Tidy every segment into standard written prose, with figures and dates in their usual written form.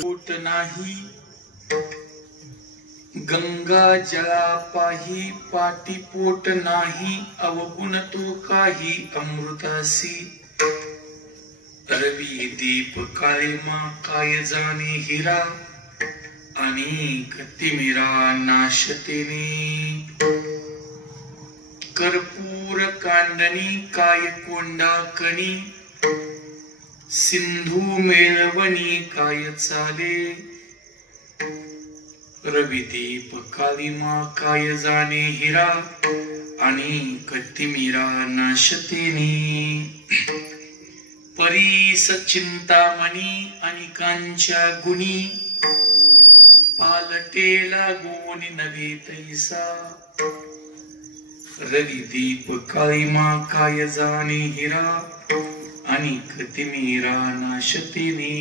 पोट नाही गंगा जळा पाही पाटी पोट नाही अवगुण तो काही अमृतासी रवी दीप काळीमा काय जाणे हिरा अनेक तिमिरा नाशतेने कर्पूर कांडणी काय कोंडा कणी सिंधू मेळवणी काय चाले रविदीप कालिमा काय जाणे हिरा अनेक तिमिरा नाशतेने परीस चिंतामणी अनेकांच्या गुणी पालटेला गुणी नवे तैसा रविदीप कालिमा काय जाणे हिरा अनेक तिमिरा नाशतेने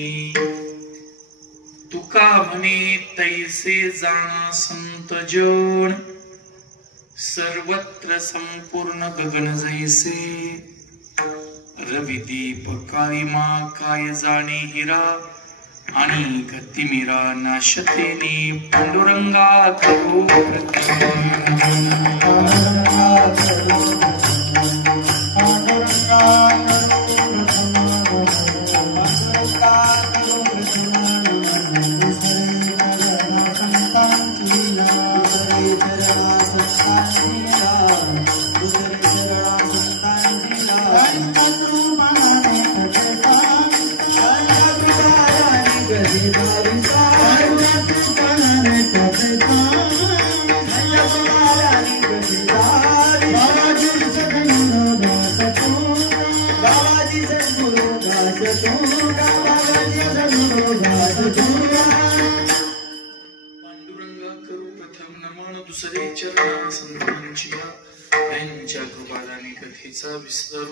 तुका म्हणे तैसे जाणा संत जन सर्वत्र संपूर्ण गगन जैसे रविदीप कालिमा काय जाणे हिरा अनेक तिमिरा नाशतेने पांडुरंगा करो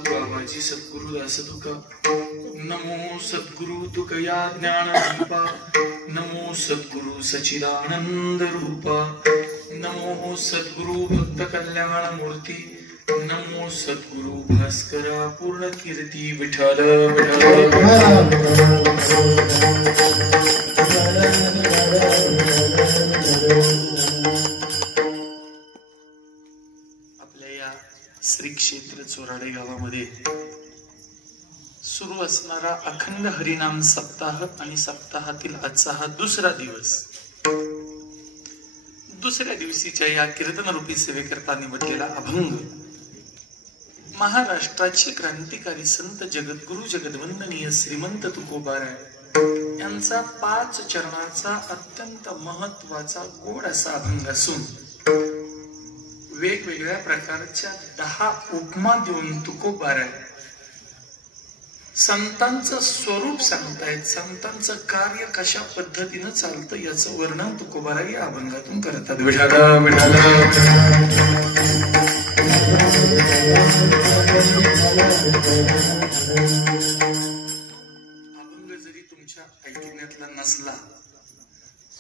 बाबाजी सद्गुरु दास तुका नमो सद्गुरु तुकया ज्ञान दीपा नमो सद्गुरु सचिदानंद रूपा नमो सद्गुरु भक्त कल्याण मूर्ती नमो सद्गुरु भास्करा पूर्ण कीर्ती विठ्ठल श्री क्षेत्र चोराडे गावामध्ये सुरू असणारा अखंड हरिनाम सप्ताह आणि सप्ताहातील आजचा हा दुसरा दिवस दुसऱ्या दिवशीच्या या कीर्तन रूपी सेवेकरता निवडलेला अभंग महाराष्ट्राचे क्रांतिकारी संत जगद्गुरु जगद्वंदनीय श्रीमंत तुकोबाराय यांचा 5 चरणाचा अत्यंत महत्वाचा गोड असा अभंग असून वेगवेगळ्या प्रकारच्या 10 उपमा देऊन तुकोबाराय संतांचं स्वरूप सांगतायत, संतांचं कार्य कशा पद्धतीनं चालतं याचं वर्णन तुकोबाराय या अभंगातून करतात. विठाला विठाला अभंग जरी तुमच्या ऐकण्यातला नसला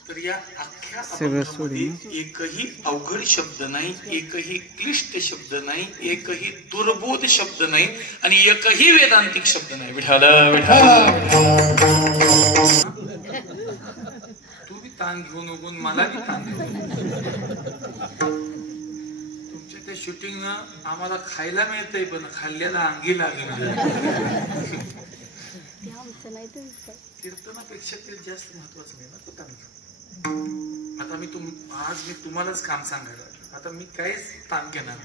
तर या अख्ख्या अभंगामध्ये एकही अवघड शब्द नाही, एकही क्लिष्ट शब्द नाही, एकही दुर्बोध शब्द नाही आणि एकही वेदांतिक शब्द नाही. विठाला विठाला तू बी ताण घेऊन उगून मला बी ताण घेऊन तुमच्या त्या शूटिंग आम्हाला खायला मिळतंय पण खाल्ल्याला अंगी लागेल. कीर्तनापेक्षा ते जास्त महत्वाचं नाही ना. तो ताण आता मी आज तुम्हालाच काम सांगायला आता मी काहीच ताण घेणार.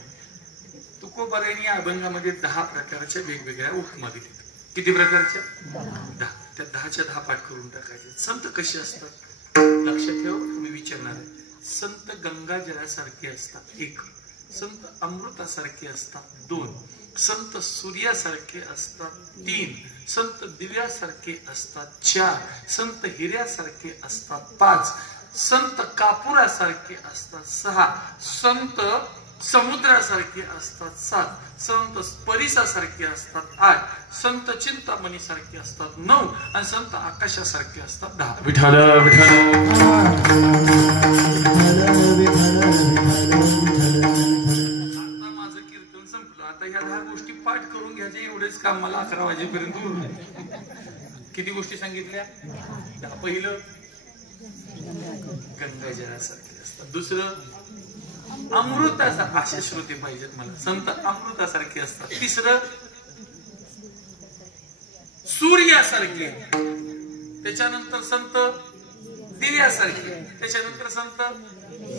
तुकोबारायांनी या अभंगामध्ये 10 प्रकारच्या वेगवेगळ्या उपमा दिल्या. किती प्रकारच्या? 10. त्या 10च्या 10 पाठ करून टाकायचे. संत कसे असतात लक्षात ठेवा. मी विचारणार आहे. संत गंगा जलासारखे असतात 1, संत अमृतासारखे असतात 2, संत सूर्यासारखे असतात 3, संत दिव्यासारखे असतात 4, संत हिऱ्यासारखे असतात 5, संत कापुरासारखे असतात 6, संत समुद्रासारखे असतात 7, संत परिसासारखे असतात 8, संत चिंतामणी सारखे असतात 9 आणि संत आकाशासारखे असतात 10. विठाला आता माझं कीर्तन संपलं. आता या 10 गोष्टी पाठ करून घ्यायचे एवढेच काम मला 11 वाजेपर्यंत उरले. किती गोष्टी सांगितल्या? पहिलं गंगाजळासारखे असतात, दुसरं अमृतासारखे, असे श्रोते पाहिजेत मला, संत अमृतासारखे असतात, तिसरं सूर्यासारखे, त्याच्यानंतर संत दिव्यासारखे, त्याच्यानंतर संत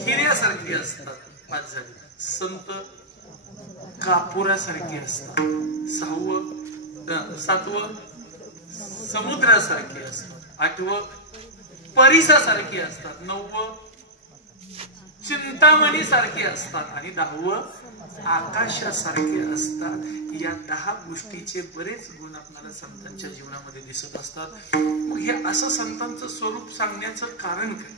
हिऱ्यासारखे असतात, पाच झाले. संत कापुरासारखे असतात, सातवं समुद्रासारखे असतात, आठवं परिसासारखे असतात, नववं चिंतामणी सारखे असतात आणि दहावं आकाशासारखे असतात. या 10 गोष्टीचे बरेच गुण आपल्याला संतांच्या जीवनामध्ये दिसत असतात. मग हे असं संतांचं स्वरूप सांगण्याचं कारण काय?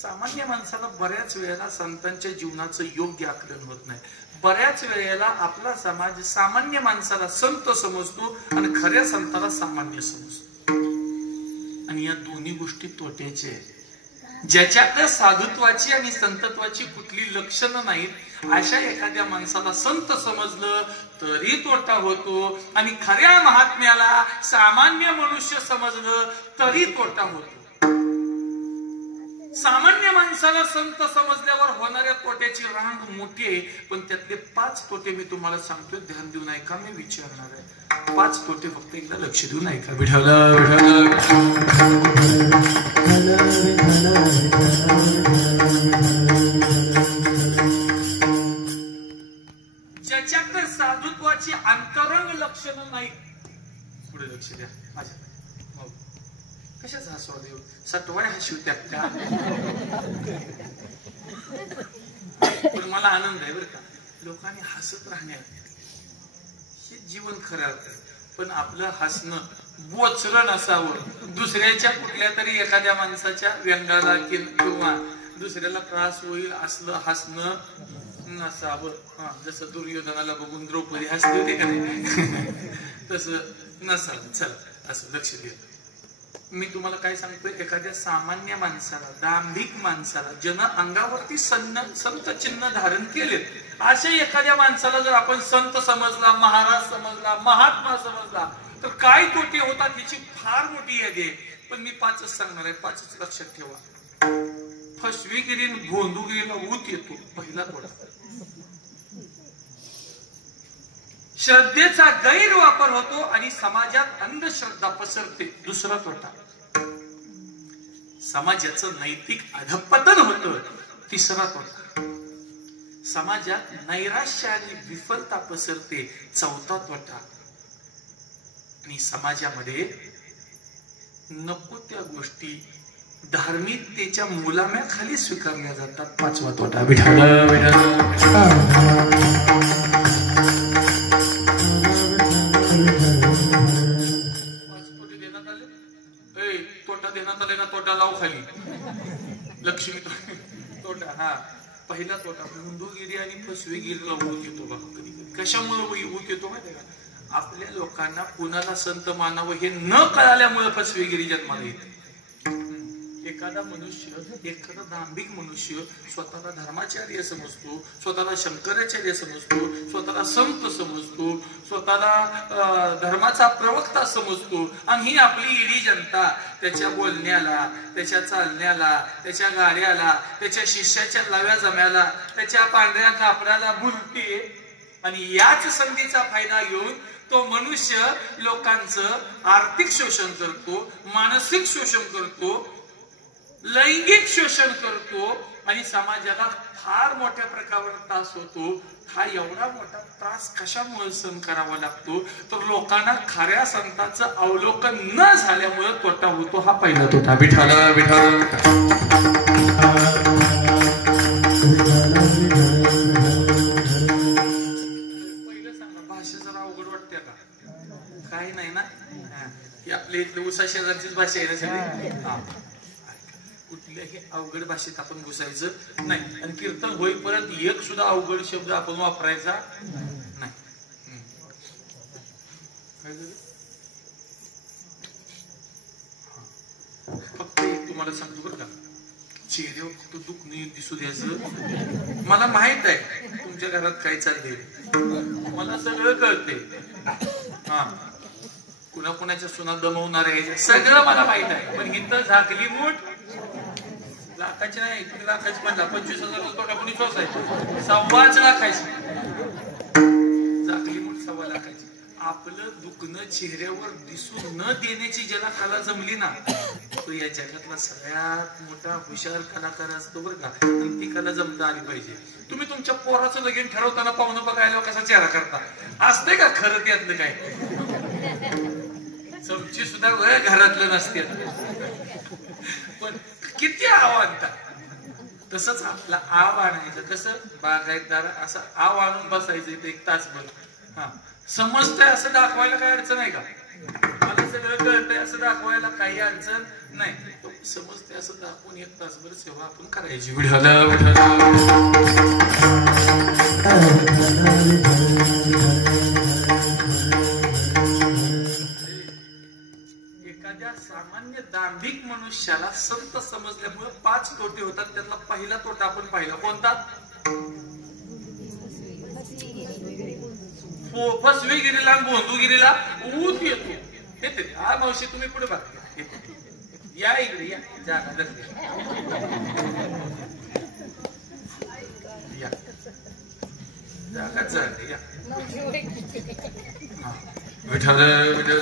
सामान्य माणसाला बऱ्याच वेळेला संतांच्या जीवनाचं योग्य आकलन होत नाही. बऱ्याच वेळेला आपला समाज सामान्य माणसाला संत समजतो आणि खऱ्या संताला सामान्य समजतो, आणि या दोन्ही गोष्टी तोट्याचे आहेत. ज्याच्याकडे साधुत्वाची आणि संतत्वाची कुठली लक्षणं नाहीत अशा एखाद्या माणसाला संत समजलं तरी तोटा होतो, आणि खऱ्या महात्म्याला सामान्य मनुष्य समजलं तरी तोटा होतो. सामान्य माणसाला संत समजल्यावर होणाऱ्या तोट्याची रांग मोठी आहे, पण त्यातले 5 तोटे मी तुम्हाला सांगतो, ध्यान देऊन ऐका, मी विचारणार आहे. 5 तोटे फक्त एकदा लक्ष देऊन ऐका. विठ्ठल ज्याच्याकडे साधुत्वाची अंतरंग लक्षणं नाही, पुढे लक्ष द्या माझ्या. कशाच हसवा देऊ, सटवाय हसवत्या का? पण मला आनंद आहे बरं का, लोकांनी हसत राहण्यात हे जीवन खरं असतं. पण आपलं हसणं बोचरं नसावं, दुसऱ्याच्या कुठल्या तरी एखाद्या माणसाच्या व्यंगाला किंवा दुसऱ्याला त्रास होईल असलं हसणं नसावं. जसं दुर्योधनाला बघून द्रौपदी हसली होती का नाही, तसं नसावं. चला असं लक्ष द्या. मी तुम्हाला काय सांगतोय, एखाद्या सामान्य माणसाला, दांभिक माणसाला, ज्यानं अंगावरती संत चिन्ह धारण केले, अशा एखाद्या माणसाला जर आपण संत समजला, महाराज समजला, महात्मा समजला, तर काय तोटे होतात याची फार मोठी यादी आहे. पण मी 5च सांगणार आहे, 5च लक्षात ठेवा. फसवेगिरी गोंधुगिरीला ऊत येतो, पहिला तोटा. श्रद्धेचा गैरवापर होतो आणि समाजात अंधश्रद्धा पसरते, दुसरा तोटा. समाजाचं नैतिक अधःपतन होतं, तिसरा तोटा. समाजात नैराश्य आणि विफलता पसरते, चौथा तोटा. आणि समाजामध्ये नको त्या गोष्टी धार्मिकतेच्या मुलाम्याखाली स्वीकारल्या जातात, पाचवा तोटा. तोटा देण्यात आले ना, तोटा लाव खाली. लक्ष्मी तोटा. हा पहिला तोटा गोंधुगिरी आणि फसवेगिरीला ऊत येतो बघा. कधी कशामुळे ऊत येतो माहिती का? आपल्या लोकांना कुणाला संत मानावं हे न कळाल्यामुळे फसवेगिरी जन्माला येते. एखादा मनुष्य, एखादा दांभिक मनुष्य स्वतःला धर्माचार्य समजतो, स्वतःला शंकराचार्य समजतो, स्वतःला संत समजतो, स्वतःला धर्माचा प्रवक्ता समजतो, आणि ही आपली इडी जनता त्याच्या बोलण्याला, त्याच्या चालण्याला, त्याच्या गाड्याला, त्याच्या शिष्याच्या लाव्या जम्याला, त्याच्या पांढऱ्या कापडाला भुलते. आणि याच संधीचा फायदा घेऊन तो मनुष्य लोकांचं आर्थिक शोषण करतो, मानसिक शोषण करतो, लैंगिक शोषण करतो, आणि समाजाला फार मोठ्या प्रकारावर त्रास होतो. हा एवढा मोठा त्रास कशामुळे सहन करावा लागतो, तर लोकांना खऱ्या संतांचं अवलोकन न झाल्यामुळे तोटा होतो. हा पहिला तोटा. विठ्ठल विठ्ठल. पहिलं सांगा, भाषा जरा अवघड वाटते का? काही नाही ना, ही आपल्या इथल्या उसा शेजारचीच भाषा आहे ना सगळी. कुठल्याही अवघड भाषेत आपण घुसायचं नाही, आणि कीर्तन होईपर्यंत एक सुद्धा अवघड शब्द आपण वापरायचा नाही. फक्त एक तुम्हाला सांगतो बरं का, चेहऱ्यावर फक्त दुःख नाही दिसू द्यायचं. मला माहित आहे तुमच्या घरात काय चाललंय, मला सगळं कळते. हा, कुणा कुणाच्या सुना दमवणार आहे सगळं मला माहित आहे. पण इथं झाकली मूठ लाखाची नाही, 1 लाखाची म्हणला 25,000 तोटा कोणी सोसायची 2.25 लाखाची झाकली मूठ 2.25 लाखाची. आपलं दुखणं चेहऱ्यावर दिसून न देण्याची ज्याला कला जमली ना तो या जगातला सगळ्यात मोठा हुशार कलाकार असतो बरं का. आणि ती कला जमता आली पाहिजे. तुम्ही तुमच्या पोराचं लगीन ठरवताना पाहुणं बघायला कसा चेहरा करता असते का खरं त्यातलं काय चमची सुद्धा घरातलं नसते. पण किती आव आणतात तसंच आपला आव आणायचं. कसं बागायतदार असं आव आणून बसायचं इथे 1 तासभर. हा समजतंय असं दाखवायला काही अडचण आहे का. मला सगळं कळतंय असं दाखवायला काही अडचण नाही. समजतंय असं दाखवून 1 तासभर सेवा आपण करायची. एखाद्या सामान्य दांभिक मनुष्याला संत समजल्यामुळे 5 तोटे होतात. त्यातला पहिला तोटा आपण पाहिला कोणता. फसवेगिरीला बोंदूगिरीला ऊत येतो. येते हा मावशी तुम्ही पुढे बघा या इकडे या जागा धरली या जागाच झाली या विठ्ठल विठ्ठल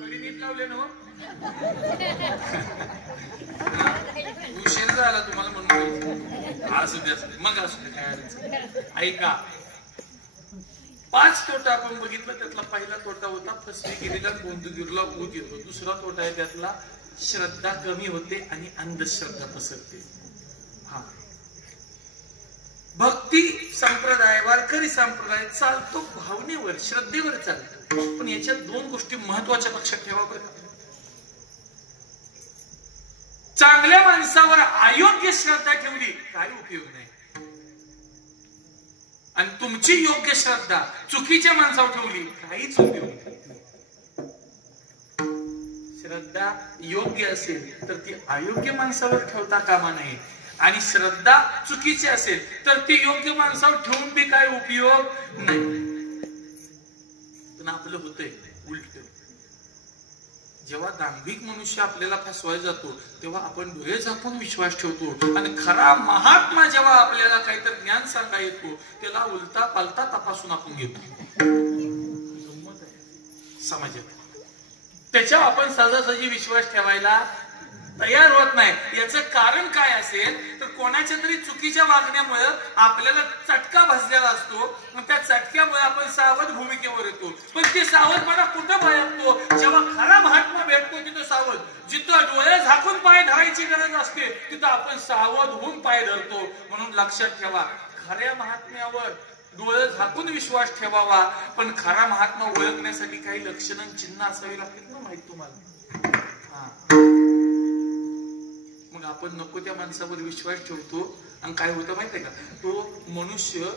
कडी नीट लावले ना उशीर झाला तुम्हाला म्हणून असू दे मग असू दे काय ऐका. 5 तोटा आपण बघितलं. त्यातला पहिला तोटा होता फसवेगिरीला गोंदगिरीला ऊत येतो. दुसरा तोटा आहे त्यातला श्रद्धा कमी होते आणि अंधश्रद्धा पसरते. हा भक्ती संप्रदाय वारकरी संप्रदाय चालतो भावनेवर श्रद्धेवर चालतो. पण याच्यात 2 गोष्टी महत्वाच्या लक्षात ठेवा बरं. चांगल्या माणसावर अयोग्य श्रद्धा ठेवली काही उपयोग नाही. आणि तुमची योग्य श्रद्धा चुकीच्या माणसावर ठेवली काहीच उपयोग नाही. श्रद्धा योग्य असेल तर ती अयोग्य माणसावर ठेवता कामा नये. आणि श्रद्धा चुकीची असेल तर ती योग्य माणसावर ठेवून बी काय उपयोग नाही. पण आपलं होतंय उलट. जेव्हा दांभिक मनुष्य आपल्याला फसवायला जातो तेव्हा आपण डोळे झाकून विश्वास ठेवतो. आणि खरा महात्मा जेव्हा आपल्याला काहीतरी ज्ञान सांगा येतो त्याला उलटा पालता तपासून आपण घेतो. समाजात त्याच्यावर आपण सहजासहजी विश्वास ठेवायला तयार होत नाही. याचं कारण काय असेल तर कोणाच्या तरी चुकीच्या वागण्यामुळे आपल्याला चटका बसलेला असतो. मग त्या चटक्यामुळे आपण सावध भूमिकेवर येतो. पण ते सावधपणा कुठं बाळगतो जेव्हा खरा महात्मा भेटतो तिथं सावध. जिथं डोळे झाकून पाय धरायची गरज असते तिथं आपण सावध होऊन पाय धरतो. म्हणून लक्षात ठेवा खऱ्या महात्म्यावर डोळे झाकून विश्वास ठेवावा. पण खरा महात्मा ओळखण्यासाठी काही लक्षणं चिन्ह असावी लागतील ना माहित तुम्हाला. मग आपण नको त्या माणसावर विश्वास ठेवतो आणि काय होतं माहितीये का तो मनुष्य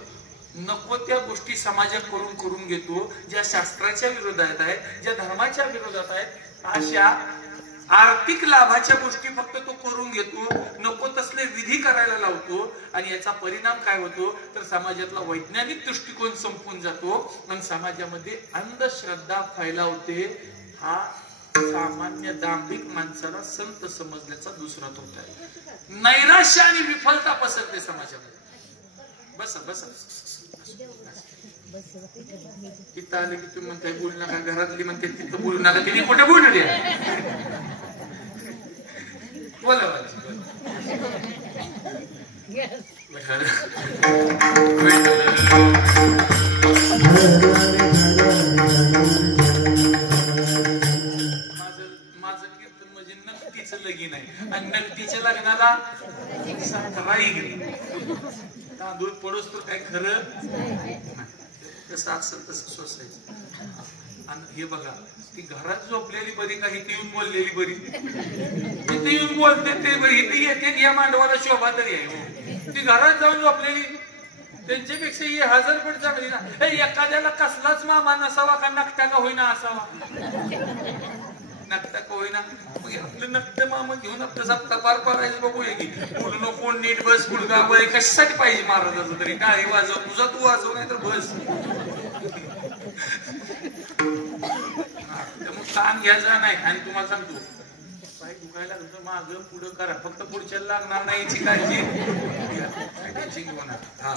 नको त्या गोष्टी समाजात करून घेतो ज्या शास्त्राच्या विरोधात आहेत ज्या धर्माच्या विरोधात आहेत. अशा आर्थिक लाभाच्या गोष्टी फक्त तो करून घेतो. नको तसले विधी करायला लावतो. आणि याचा परिणाम काय होतो तर समाजातला वैज्ञानिक दृष्टिकोन संपून जातो आणि समाजामध्ये अंधश्रद्धा फैलावते. हा सामान्य दांभिक माणसाला संत समजल्याचा दुसरा तोटा आहे. नैराश्य आणि विफलता पसरते समाजामध्ये. बसा बसा तिथं आले की तुम्ही म्हणताय बोलू नका. घरातली म्हणते तिथं बोलू नका. तिने कुठे बोलू द्या. बोला लगीन आहे आणि नक्कीच्या लग्नाला तांदूळ पडोस तर काय खरं कसं असेल तसं सोसायचं. आणि हे बघा ती घरात झोपलेली बरी का इथे येऊन बोललेली बरी. इथे येऊन बोलते ते बरी इथे येते या मांडवाला शोभा तरी आहे. ती घरात जाऊन झोपलेली त्यांच्यापेक्षा ही 1000 पट चांगली ना. एखाद्याला कसलाच मामा नसावा का नकटा का होईना असावा. नकटा का होईना मग आपलं नकट मामा घेऊन आपलं सप्ताह पार पाडायचं बघूया की बोलू नको नीट बस गुडगा वय कशासाठी पाहिजे महाराजाचं तरी टाळी वाजव तुझा तू वाजव नाही तर बस मग काम घ्यायचा नाही. आणि तुम्हाला सांगतो पाय दुखायला लागलं तर मागं पुढं करा फक्त पुढच्याला लागणार नाही याची काळजी हा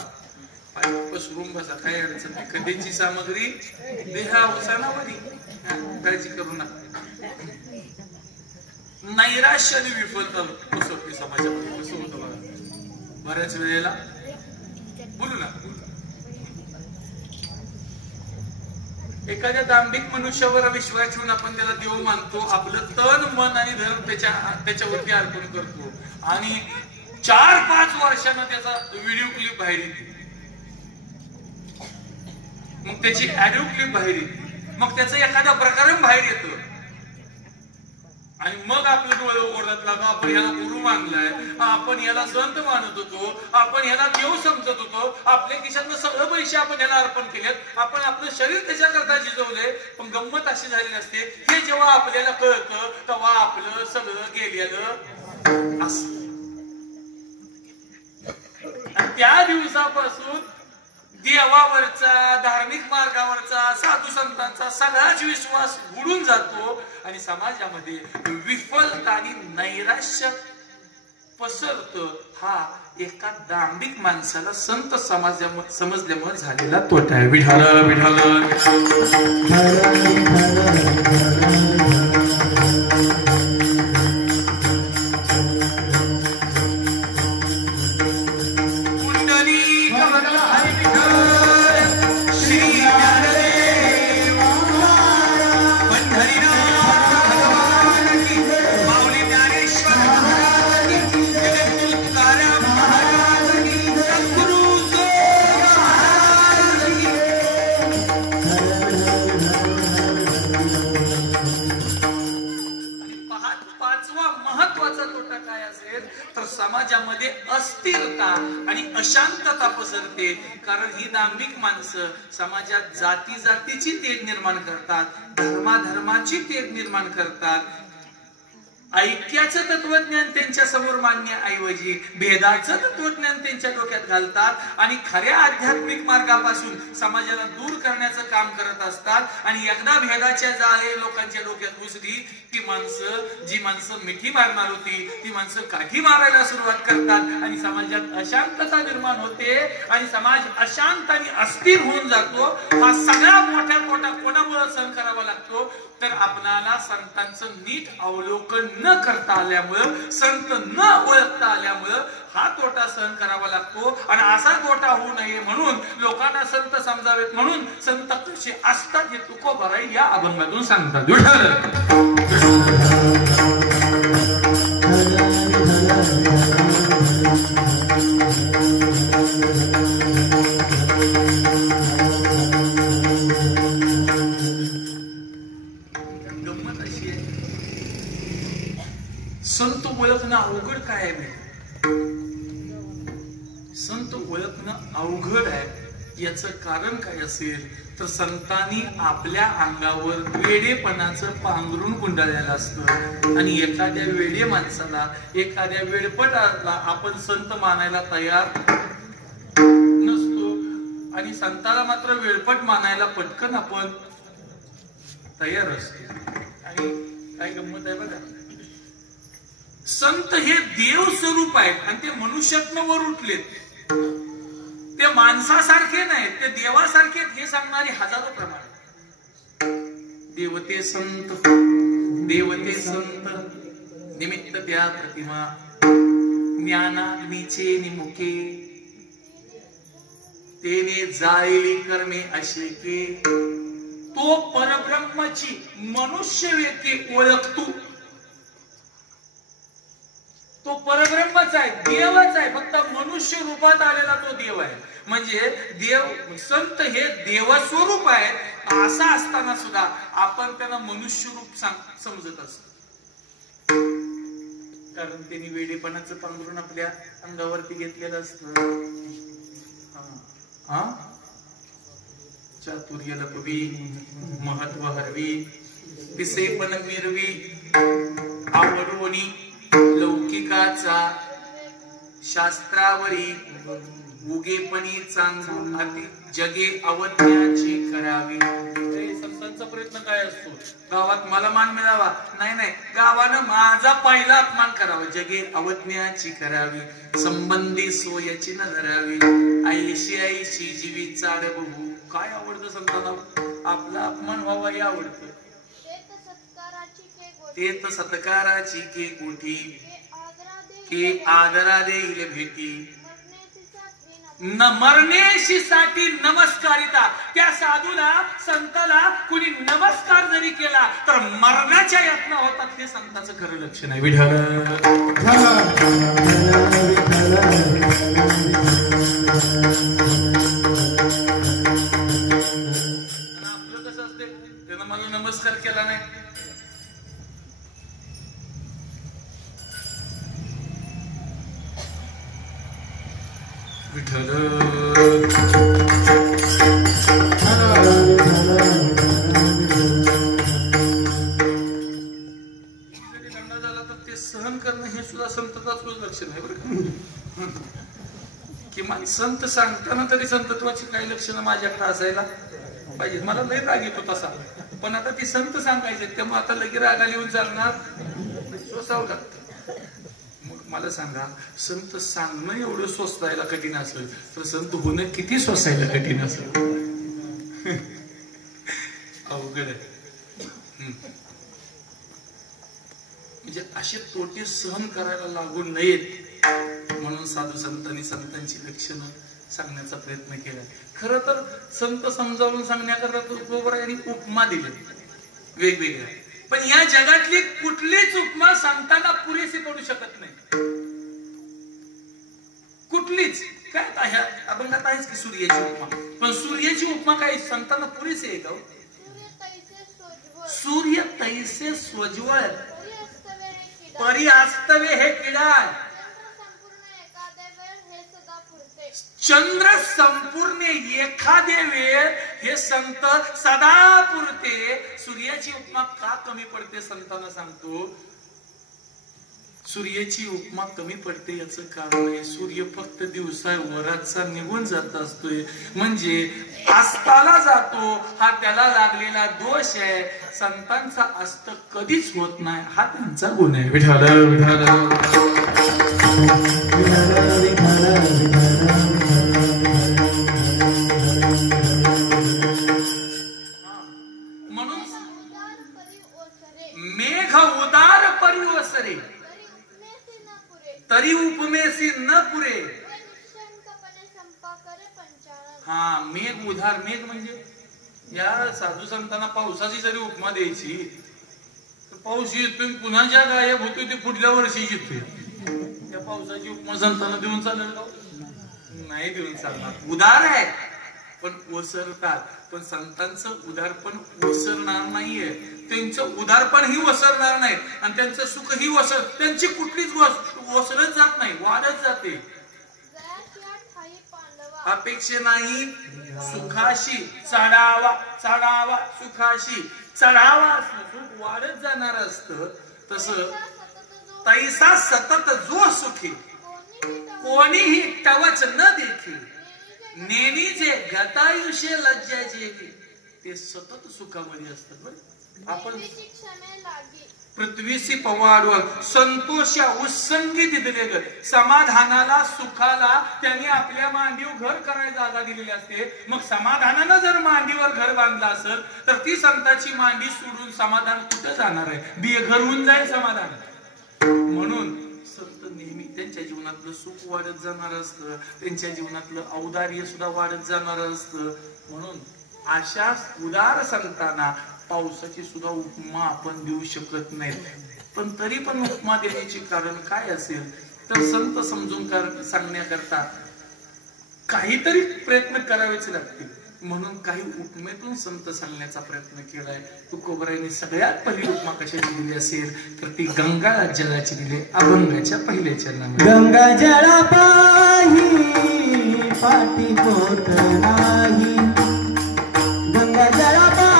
पाय पसरून बसा काही अडचण नाही. कधीची सामग्री देहा अवसानावरी काळजी करू नका. नैराश्य आणि विफलता पसरते समाजामध्ये कसं होतं बघा बऱ्याच वेळेला बोलू ना. एखाद्या दांभिक मनुष्यावर विश्वास ठेवून आपण त्याला देव मानतो आपलं तन मन आणि धन त्याच्यावरती अर्पण करतो आणि 4-5 वर्षांना त्याचा व्हिडिओ क्लिप बाहेर येते मग त्याची ऑडिओ क्लिप बाहेर येते मग त्याचं एखादा प्रकरण बाहेर येतं आणि मग आपलं डोळे ओढत लागा आपण याला गुरु मानलाय आपण याला संत मानत होतो आपण याला देव समजत होतो आपल्या खिशातनं सगळं पैसे आपण याला अर्पण केलेत आपण आपलं शरीर त्याच्याकरता झिजवलंय. पण गंमत अशी झालेली असते हे जेव्हा आपल्याला कळतं तेव्हा आपलं सगळं गेलेलं असत. त्या दिवसापासून देवावरचा धार्मिक मार्गावरचा साधू संतांचा सगळाच विश्वास बुडून जातो आणि समाजामध्ये विफलता आणि नैराश्य पसरतं. हा एका दांभिक माणसाला संत समजल्यामुळे झालेला तोटा आहे. विठाला विठाला समाजामध्ये अस्थिरता आणि अशांतता पसरते. कारण ही दांभिक माणसं समाजात जाती जातीची तेढ निर्माण करतात धर्माधर्माची तेढ निर्माण करतात. ऐक्याचं तत्वज्ञान त्यांच्या समोर मांडण्याऐवजी भेदाचं तत्वज्ञान त्यांच्या डोक्यात घालतात आणि खऱ्या आध्यात्मिक मार्गापासून समाजाला दूर करण्याचं काम करत असतात. आणि एकदा भेदाच्या जाळे लोकांच्या डोक्यात घुसली ती माणसं जी माणसं मिठी मारणार होती ती माणसं काठी मारायला सुरुवात करतात आणि समाजात अशांतता निर्माण होते आणि समाज अशांत आणि अस्थिर होऊन जातो. हा सगळा मोठ्या कोणामुळे सहन करावा लागतो तर आपल्याला संतांचं नीट अवलोकन न करता आल्यामुळं संत न ओळखता आल्यामुळं हा तोटा सहन करावा लागतो. आणि असा तोटा होऊ नये म्हणून लोकांना संत समजावेत म्हणून संत कसे असतात हे तुकोबाराई या अभंगातून सांगतात. गंमत अशी आहे संत ओळखणं अवघड काय आहे. संत ओळखणं अवघड आहे याचं कारण काय असेल तर संतांनी आपल्या अंगावर वेडेपणाचं पांघरून गुंडाळलेलं असतं आणि एखाद्या वेडे माणसाला एखाद्या वेडपटाला आपण संत मानायला तयार नसतो आणि संताला मात्र वेडपट मानायला पटकन आपण तयार असतो. आणि काय गंमत आहे बघा संत हे देव स्वरूप आहेत आणि ते मनुष्यातनं वर उठलेत. ते माणसासारखे नाहीत ते देवासारखे हे सांगणारे हजारो प्रमाण. देवते संत निमित्त त्या प्रतिमा ज्ञानाग्नीचे निमुखे तेने जाळली कर्मे अशेके. तो परब्रह्माची मनुष्य व्यक्ती ओळखतो तो परब्रह्मच आहे देवच आहे फक्त मनुष्य रूपात आलेला तो देव आहे. म्हणजे देव संत हे देवस्वरूप आहेत. असा असताना सुद्धा आपण त्यांना मनुष्य रूप समजत असतो कारण त्यांनी वेडेपणाचं पांघरून आपल्या अंगावरती घेतलेलं असतं. चातुर्य लपवी महत्व हरवी पिसे पण मिरवी आवडवणी लौकिकाचा शास्त्रावरी उगेपणी चांगू अति जगे अवज्ञाची करावी. संतांचा प्रयत्न काय असतो? गावात मला मान मिळावा नाही नाही, गावानं माझा पहिला अपमान करावा. जगे अवज्ञाची करावी संबंधी सोयची न धरावी. आईशी आईशी जीवी चाड बघू. काय आवडतं संतांना? आपला अपमान व्हावा हे आवडतं. तेत सत्काराची के कोठी के आदरा देईल भेटी. न मरणेशी साठी नमस्कारिता. त्या साधूला संताला कुणी नमस्कार जरी केला तर मरण्याच्या यातना होतात. हे संतांचं खरं लक्षण आहे. विठ्ठल आपलं कसं असते? त्यानं मला नमस्कार केला नाही, विठ्ठल दंड झाला तर ते सहन करणं हे सुद्धा संतत्वाचं लक्षण आहे बरं का. किमान संत सांगताना तरी संतत्वाची काही लक्षणं माझ्याकडे असायला पाहिजे. मला लय राग येतो तसा, पण आता ती संत सांगायचे त्यामुळे आता लगे रागा लिहून चालणार, सोसावं लागतं. मला सांगा, संत सांगणं एवढं सोसायला कठीण असेल तर संत होणं किती सोसायला कठीण असेल? अवघड आहे. म्हणजे असे तोटे सहन करायला लागू नयेत म्हणून साधू संतांनी संतांची लक्षणं सांगण्याचा प्रयत्न केला. खरं तर संत समजावून सांगण्याकरता तुकोबरायांनी उपमा दिले वेगवेगळ्या, पण या जगातली कुठलीच उपमा सांगताना पुरेशी पडू शकत नाही. कुठलीच. काय ह्या अभंगात आहेच की सूर्याची उपमा, पण सूर्याची उपमा काही सांगताना पुरेशी आहे का? सूर्य तैसे स्वज्वळ परी अस्तवे हे किडाळ. चंद्र संपूर्ण एखादे वेळ हे संत सदा पुरते. सूर्याची उपमा का कमी पडते संतांना सांगतो. सूर्याची उपमा कमी पडते याचं कारण आहे, सूर्य फक्त दिवसा वराचा निघून जात असतोय, म्हणजे अस्ताला जातो हा त्याला लागलेला दोष आहे. संतांचा अस्त कधीच होत नाही हा त्यांचा गुण आहे. विठ्ठल विठ्ठल म्हणून मेघ उदार परी ओसरे तरी उपमेसी न पुरे. हा मेघ उधार. मेघ म्हणजे या साधू संतांना पावसाची जरी उपमा द्यायची तर पाऊस येतोय पुन्हा ज्या गायब होतोय ते पुढल्या वर्षी येतोय. त्या पावसाची उपमा संतांना देऊन चालेल का? नाही देऊन चालणार. उदार आहे पण ओसरतात. पण संतांचं उदार पण ओसरणार नाहीये. त्यांचं उदार पण ही ओसरणार नाही आणि त्यांचं सुख ही त्यांची कुठलीच ओसरत जात नाही, वाढत जाते. अपेक्षे नाही सुखाशी चढावा, चढावा सुखाशी चढावा. सुख वाढत जाणार असतं. तसं तैसा सतत जो सुखी कोणीही टवच न देखी. नेणी जे गतायुष्य लज्जाचे ते सतत सुखामध्ये असतात. बरं आपण पृथ्वीशी पवाडवर संतोषा उत्संगी दिलेले घर, समाधानाला सुखाला त्यांनी आपल्या मांडीवर घर करायला जागा दिलेली असते. मग समाधानानं जर मांडीवर घर बांधलं असेल तर ती संताची मांडी सोडून समाधान कुठं जाणार आहे? बेघर होऊन जाईल समाधान. म्हणून संत नेहमी त्यांच्या जीवनातलं सुख वाढत जाणार असतं, त्यांच्या जीवनातलं औदार्य सुद्धा वाढत जाणार असतं. म्हणून अशा उदार संतांना पावसाची सुद्धा उपमा आपण देऊ शकत नाही. पण तरी पण उपमा देण्याचे कारण काय असेल तर संत समजून सांगण्याकरता काहीतरी प्रयत्न करावेच लागतील. म्हणून काही उपमेतून संत सांगण्याचा प्रयत्न केलाय. तुकोबरायांनी सगळ्यात पहिली उपमा कशाची दिली असेल तर ती गंगा जळाची दिली. अभंगाच्या पहिल्या चरणामध्ये गंगा जळा पाही पाठी पोट नाही. गंगा जळा पाही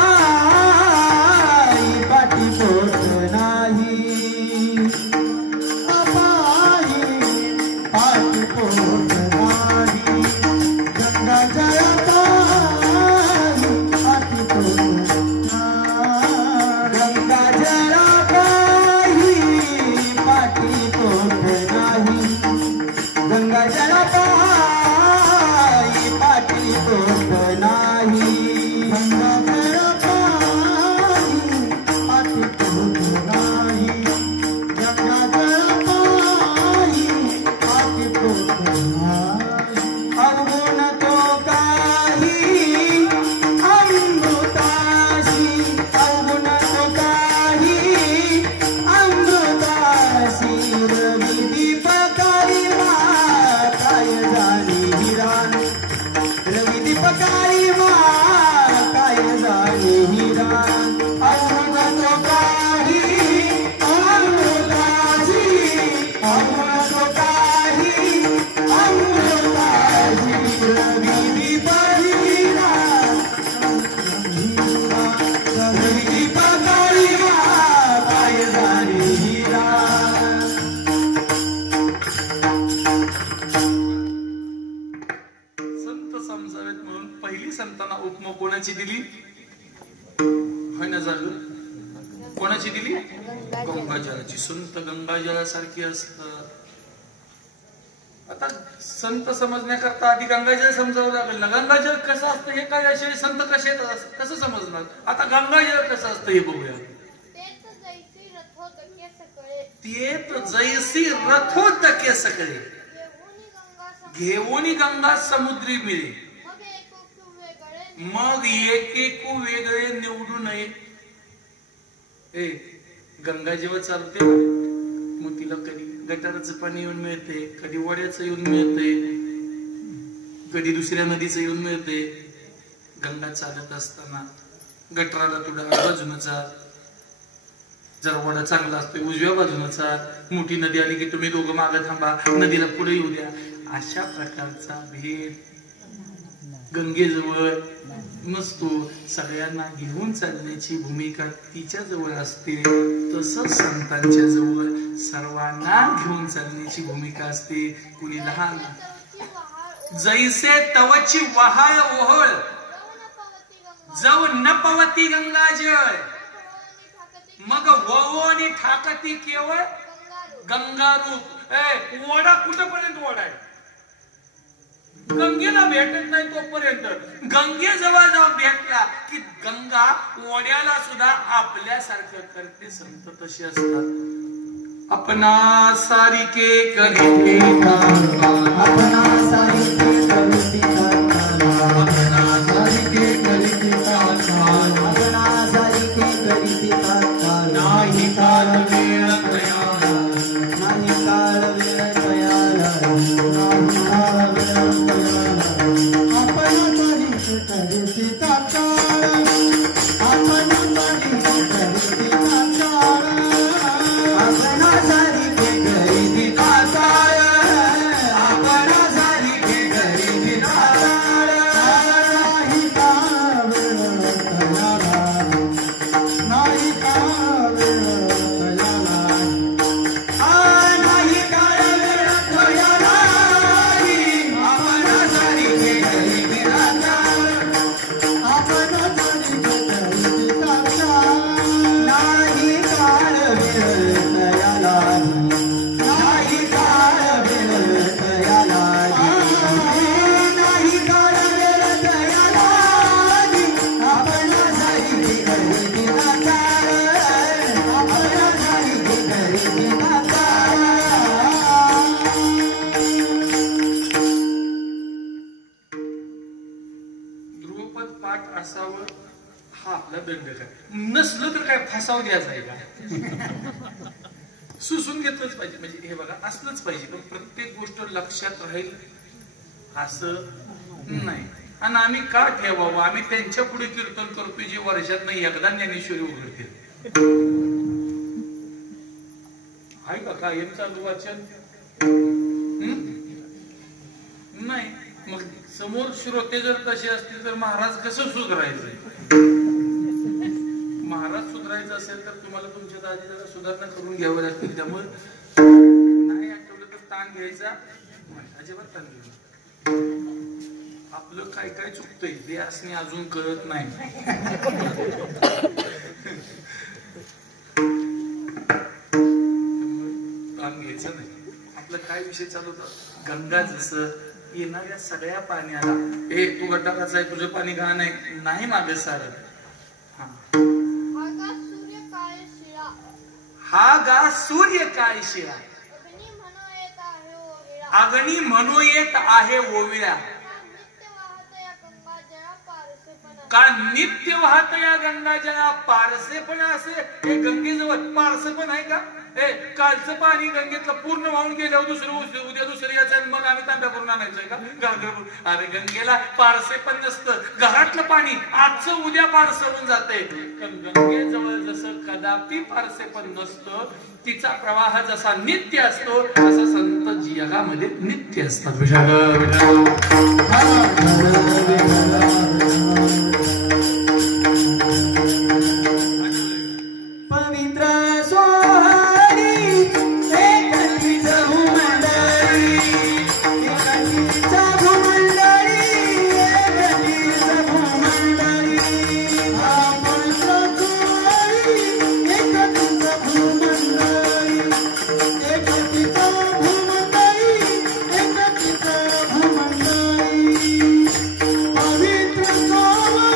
कोणाची दिली कोणाची दिली गंगाजळाची. संत गंगाजळासारखी असतात. आता संत समजण्याकरता आधी गंगाजळ समजावं लागेल ना. गंगाजळ कसं असतं हे काय असे संत कसे कसं समजणार. आता गंगाजळ कसं असतं हे बघूया. तेत जैसी रथोत के सकळे घेऊनी गंगा समुद्री मिळे मग एक वेगळे निवडू नये. गंगा जेव्हा चालते मग तिला कधी गटाराचं पाणी येऊन मिळते, कधी वड्याचं येऊन मिळते, कधी दुसऱ्या नदीचं येऊन मिळते. गंगा चालत असताना गटाराला तू डाव्या बाजून चाल, जर वडा चांगला असतो उजव्या बाजून चाल. मोठी नदी आली की तुम्ही दोघं मागे थांबा, नदीला पुढे येऊ द्या. अशा प्रकारचा भेद गंगेजवळ नसतो. सगळ्यांना घेऊन चालण्याची भूमिका तिच्या जवळ असते. तसंच संतांच्या जवळ सर्वांना घेऊन चालण्याची भूमिका असते. कुणी लहान जैसे तवची वहाळ ओहळ जाऊ न पवती गंगाजळ मग वोनी ठाकती केवळ गंगारूप. वडा कुठपर्यंत वडा आहे. गंगेला भेटत नाही तोपर्यंत. गंगेजवळ जाऊन भेटला की गंगा ओढ्याला सुद्धा आपल्यासारखं करते. संत तसे असतात. अपना सारिके करीते अपना सारिके करीते अपना सारिके करीते अपना सारिके करीते नाही काल वेळ तयार नाही काल वेळ तयार नाही काल नसलं तर काय फसाव द्यायचा आहे का. सुसून घेतलंच पाहिजे. म्हणजे हे बघा असलंच पाहिजे. पण प्रत्येक गोष्ट लक्षात राहील असं नाही. आणि आम्ही का ठेवावं. आम्ही त्यांच्या पुढे कीर्तन करतोय जे वर्षात नाही एकदा ज्ञानेश्वरी उघडते. आहे का कायम चालू वाचन नाही. मग समोर श्रोते जर तसे असतील तर महाराज कसं सुधारायचं. महाराज सुधारायचं असेल तर तुम्हाला तुमच्या दादी जरा सुधारणा करून घ्यावं लागतील. त्यामुळे नाही आठवलं तर ताण घ्यायचा अजिबात ताण घ्यायचा. आपलं काय काय चुकतंय ते असणे अजून कळत नाही. ताण घ्यायचं नाही. आपलं काय विषय चालू होता? गंगा जसं येणाऱ्या सगळ्या पाण्याला ए तू गटाराचा आहे तुझं पाणी घाण नाही नाही मागे सार हा गा सूर्य काय शिळा अग्नी म्हणू येत आहे ओविळा का नित्य वाहत या गंगा जला पारसे पण असे हे गंगेजवळ पारस पण आहे का? ए कालचं पाणी गंगेतलं पूर्ण वाहून गेल्यावर दुसरं उद्या दुसरं याचं मग आम्ही तांब्या करून आणायचंय का? अरे गंगेला पारसे पण नसतं. घरातलं पाणी आजचं उद्या पारस होऊन जाते. गंगेजवळ जसं कदापि पारसे पण नसतं तिचा प्रवाह जसा नित्य असतो तसा संत जगामध्ये नित्य असतात. पवित्र सोहळी एकतीचा भूमंडळी एकतीचा भूमंडळी एकतीचा भूमंडळी हा पवित्र सोहळी एकतीचा भूमंडळी एकतीचा भूमंडळी एकतीचा भूमंडळी पवित्र सोहळी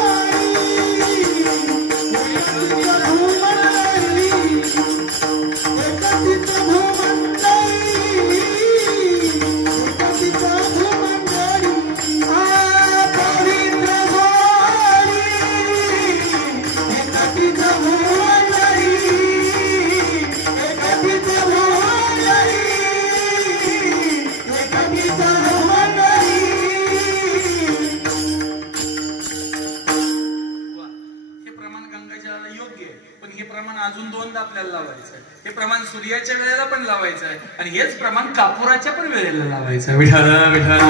अजून दोनदा आपल्याला लावायचं आहे. हे प्रमाण सूर्याच्या वेळेला पण लावायचं आहे आणि हेच प्रमाण कापुराच्या पण वेळेला लावायचं आहे. विठाल विठाल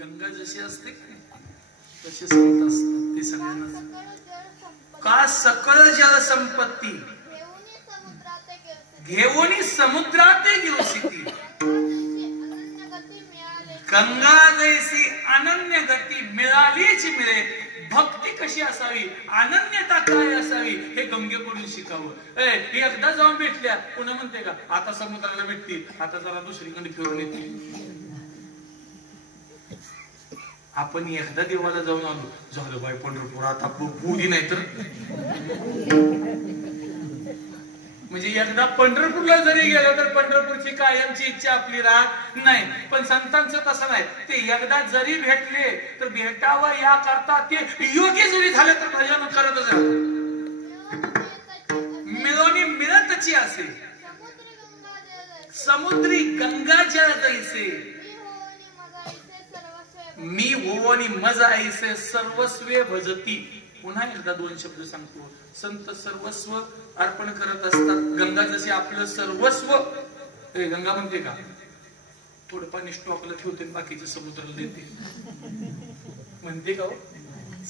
गंगा जशी असते तशी संत असतात ते सगळ्यांना का सकळ जल संपत्ती घेऊन समुद्रात गेवसिती गंगा जैसी अनन्य गती मिळालीच मिळे. भक्ती कशी असावी अनन्यता काय असावी हे गंगेकडून शिकावं. एकदा जाऊन भेटल्या पुन्हा म्हणते का आता समुद्राला भेटतील आता जरा दुसरीकडे फिरून येते. आपण एकदा देवाला जाऊन आलो झालं बाई पंढरपूर आता पुरी नाही तर म्हणजे एकदा पंढरपूरला जरी गेलो तर पंढरपूरची कायमची इच्छा आपली राहत नाही. पण संतांचं तसं नाही. ते एकदा जरी भेटले तर भेटावं या करता ते योग्य जरी झाले तर भजन करतच राहतात. मिळवणी मिळतची असे समुद्री गंगा जल जैसे मी हो आणि मज ऐसे सर्वस्वे भजती. पुन्हा एकदा दोन शब्द सांगतो. संत सर्वस्व अर्पण करत असतात. गंगा जशी आपलं सर्वस्व गंगा म्हणते का थोडं पाणी स्टॉकला ठेवते बाकीचे समुद्राला देते म्हणते का?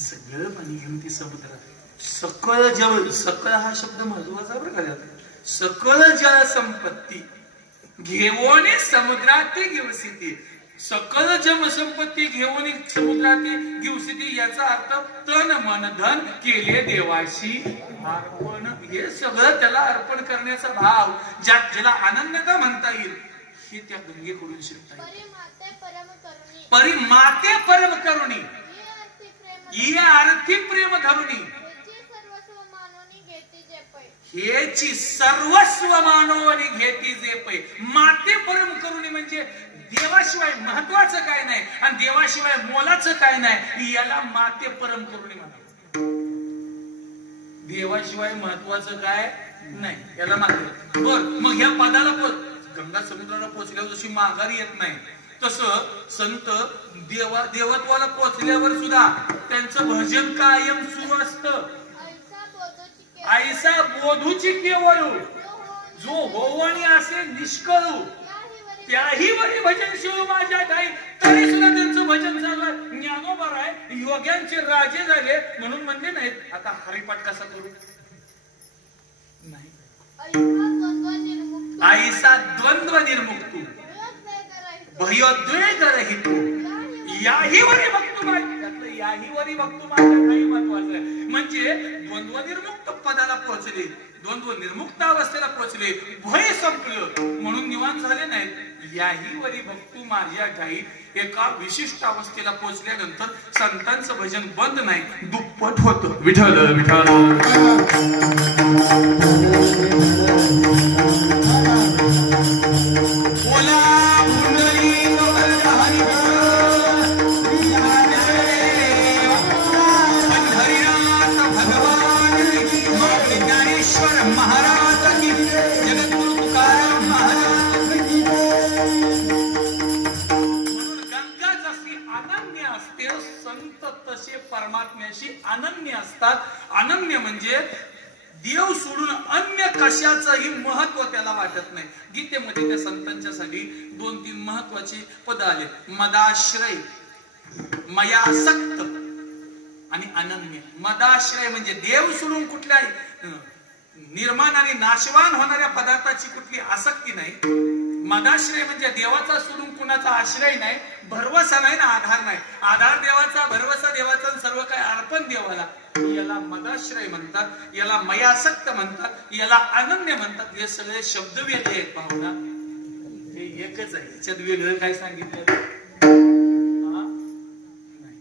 सगळं पाणी घेऊन ती समुद्रात सकळ जल. सकळ हा शब्द महत्वाचा प्रकार सकळ जल संपत्ती घेऊन समुद्रात घेवसिती. सकळ जम संपत्ती घेऊन समुद्रात घेवसिती याचा अर्थ तन मन धन केले देवाशी अर्पण. हे सगळं त्याला अर्पण करण्याचा भाव ज्याला आनंदता म्हणता येईल हे त्या गंगेकडून शिकता येईल. परिमाते परम करुणी ही आरती प्रेम धरुणी हेची सर्वस्व मानवणी घेती जे पै. माते परम करुणी म्हणजे देवाशिवाय महत्वाचं काय नाही आणि देवाशिवाय मोलाचं काय नाही याला माते परम करुणी म्हणतात. देवाशिवाय महत्वाचं काय नाही याला माते. बर मग या पदाला गंगा समुद्राला पोहोचल्यावर जशी माघारी येत नाही तसं संत देवत्वाला पोहोचल्यावर सुद्धा त्यांचं भजन कायम सुरू असतं. ऐसा बोधूची केवळू जो होवाणी असे निष्कळू त्याही वरी भजन शिव माझ्या ठाई. तरी सुद्धा त्यांचं भजन झालं. ज्ञानोबा आहे योग्यांचे राजे झाले म्हणून म्हणले नाहीत आता हरिपाठ कसा करू नाही. आईसा द्वंद्व निर्मुक्तू भयोद्वेग रहितो याही वरी भक्तू माझ्या याही वरी भक्तू माझ्या काही महत्वाचं आहे. म्हणजे द्वंद्व निर्मुक्त पदाला पोहोचले, द्वंद्व निर्मुक्त अवस्थेला पोहोचले, भय संपलं म्हणून निवांत झाले नाहीत. याही वरी भक्तू माझ्या ठाई एका विशिष्ट अवस्थेला पोहोचल्यानंतर संतांचं भजन बंद नाही, दुप्पट होतं. विठ्ठल विठ्ठल बोला महाराज की जगद्गुरु तुकाराम महाराज की. म्हणून गंगा जशी अनन्य असते संत तसे परमात्म्याशी अनन्य असतात. अनन्य म्हणजे देव सोडून अन्य कशाचंही महत्व त्याला वाटत नाही. गीतेमध्ये त्या संतांच्यासाठी 2-3 महत्वाचे पद आले. मदाश्रय, मयासक्त आणि अनन्य. मदाश्रय म्हणजे देव सोडून कुठल्याही निर्माण आणि नाशवान होणाऱ्या पदार्थाची कुठली आसक्ती नाही. मदाश्रय म्हणजे देवाचा सोडून कुणाचा आश्रय नाही, भरवसा नाही ना आधार नाही. आधार देवाचा, भरवसा देवाचा, सर्व काही अर्पण देवाला. याला मदाश्रय म्हणतात, याला मयासक्त म्हणतात, याला अनन्य म्हणतात. हे सगळे शब्द वेगळे आहेत पाहुणा, हे एकच आहे. याच्यात वेगळं काय सांगितलं नाही,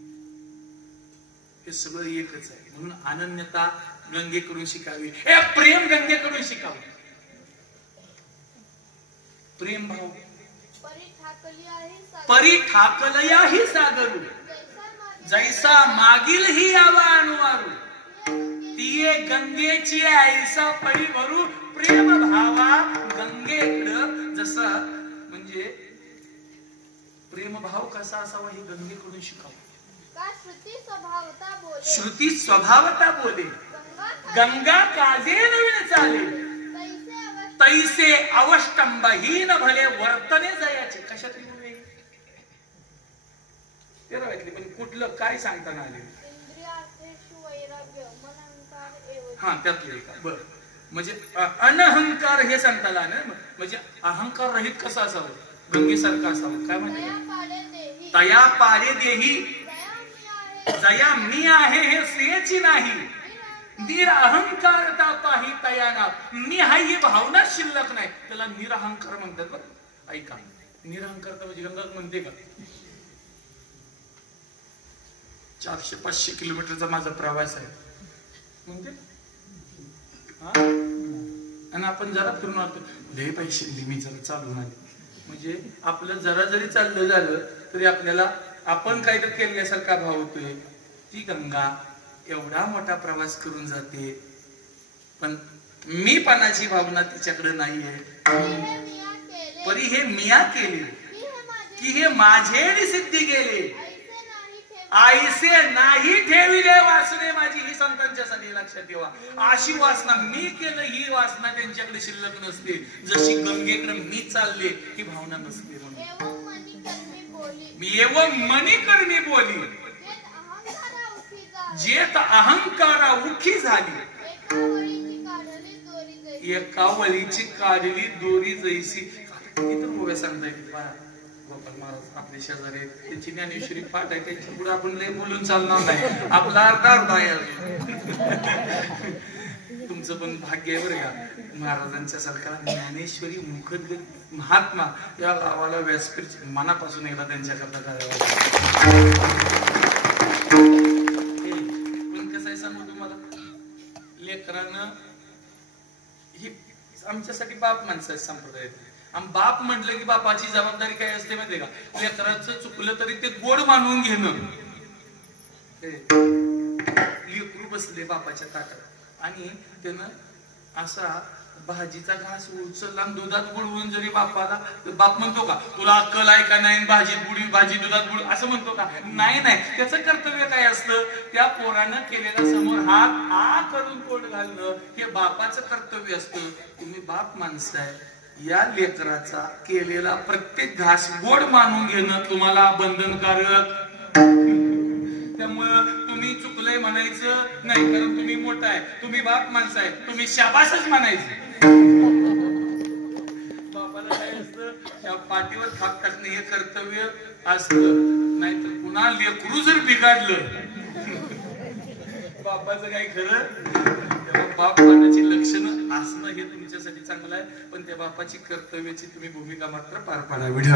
हे सगळं एकच आहे. म्हणून अनन्यता गंगेकडून शिकावी, प्रेम गंगेकडून शिकावं. प्रेम भाव परी ठाकलयाही सागरू जैसा मागील ही यावा अनुवारू तिये गंगेची ऐसा परी भरू. प्रेम भावा गंगेकडं जसं म्हणजे प्रेम भाव कसा असावा हे गंगेकडून शिकावं. श्रुती स्वभावता बोले गंगा काजे नवीन चाले तैसे अवष्टंबहीन भले वर्तने जयाचे. कशात पण कुठलं काय सांगताना आले हा त्यातले बर. म्हणजे अनहंकार हे सांगता आलं ना. म्हणजे अहंकार रहित कसं असावं, गंगेसारखं असावं. काय म्हणजे तया पारे देही जया मी आहे हे स्त्रियेची नाही. निरअहंकारता पाही तयाना. मी हाय ही भावना शिल्लक नाही, त्याला निरअहंकार म्हणतात. बघ ऐका, निरअहंकारता म्हणजे गंगा म्हणते का 400-500 किलोमीटरचा माझा प्रवास आहे म्हणते. आणि आपण जरा फिरून आलो लय पैसे मी जरा चालून आले. म्हणजे आपलं जरा जरी चाललं झालं तरी आपल्याला आपण काहीतरी केल्यासारखा भाव होतोय. ती गंगा एवढा मोठा प्रवास करून जाते पण मी पानाची भावना तिच्याकडे नाहीये. परी हे मिया केले की हे माझे सिद्धी गेले आईसे नाही ठेविले वासने माझी. ही संतांच्यासाठी लक्षात ठेवा. अशी वासना मी केलं ही वासना त्यांच्याकडे शिल्लक नसते. जशी गंगेकडे मी चालले ही भावना नसते. मी एवं मनी करणी बोली जेत अहंकारा उखी झाली एका वळीची काढली दोरी जैसी. किती गोव्या सांगता येईल गोपाल महाराज आपले शेजारी त्यांची ज्ञानेश्वरी पाठ आहे. त्यांच्या पुढे आपण लय बोलून चालणार नाही. आपला अर्धा आहे तुमचं पण भाग्य आहे बरं का. महाराजांच्या सारखा ज्ञानेश्वरी मुखद महात्मा या गावाला व्यासपीठ मनापासून एकदा त्यांच्याकरता करावं. पण कसं आहे सांगू तुम्हाला, लेकरानं ही आमच्यासाठी बाप माणसाचे संप्रदाय. बाप म्हटलं की बापाची जबाबदारी काय असते माहितीये का, लेकराचं चुकलं तरी ते गोड मानून घेणं. लेकरू बसले बापाच्या ताटात आणि त्यानं असा भाजीचा घास उचलला दुधात बुडवून जरी बापाला, बाप म्हणतो का तुला अक्कल आहे का नाही, भाजी दुधात बुड असं म्हणतो का? नाही नाही. त्याचं कर्तव्य काय असतं, त्या पोरानं केलेला समोर हात आ करून पोट घालणं हे बापाचं कर्तव्य असतं. तुम्ही बाप माणसं आहे, या लेकराचा केलेला प्रत्येक घास गोड मानून घेणं तुम्हाला बंधनकारक. त्यामुळं तुम्ही चुकलंय म्हणायचं नाही, कारण तुम्ही मोठा आहे, तुम्ही बाप माणसं आहे, तुम्ही शाबासच म्हणायचं. त्या पाठीवर थाप टाकणे हे कर्तव्य असतं. नाहीतर पुन्हा लेकरू जर बिघाडलं बापाचं काय खरं. तेव्हा बाप पाण्याची लक्षणं असणं हे तुमच्यासाठी चांगलं आहे, पण त्या बापाची कर्तव्याची तुम्ही भूमिका मात्र पार पाडावी.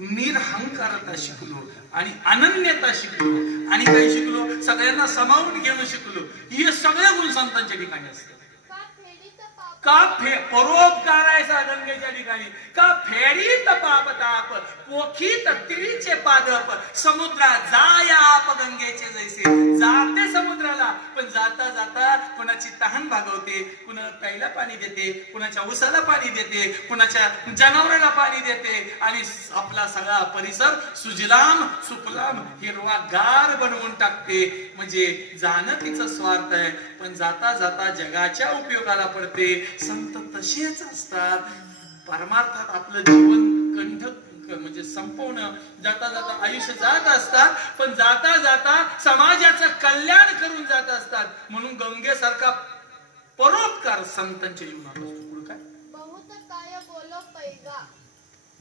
निरहंकारता शिकलो आणि अनन्यता शिकलो आणि काय शिकलो, सगळ्यांना सामावून घेणं शिकलो. हे सगळ्या गुण संतांच्या ठिकाणी असतात. का परोपकार आहे गंगेच्या ठिकाणी. का फेडीत पाप ताप पोखीत तिळीचे पादप समुद्रात जाया आप गंगेचे जैसे. जाते समुद्राला, पण जाता जाता कुणाची तहान भागवते, कुणाला प्यायला पाणी देते, कुणाच्या उसाला पाणी देते, कुणाच्या जनावराला पाणी देते आणि आपला सगळा परिसर सुजलाम सुफलाम हिरवागार बनवून टाकते. म्हणजे जाणं तिचं स्वार्थ आहे, पण जाता जाता जगाच्या उपयोगाला पडते. संत तसेच असतात. परमार्थात आपलं जीवन कंठ म्हणजे संपवणं, जाता जाता आयुष्य जात असतात, पण जाता जाता समाजाचं कल्याण करून जात असतात. म्हणून गंगेसारखा परोपकार संतांच्या जीवनात असतो. पुढे काय,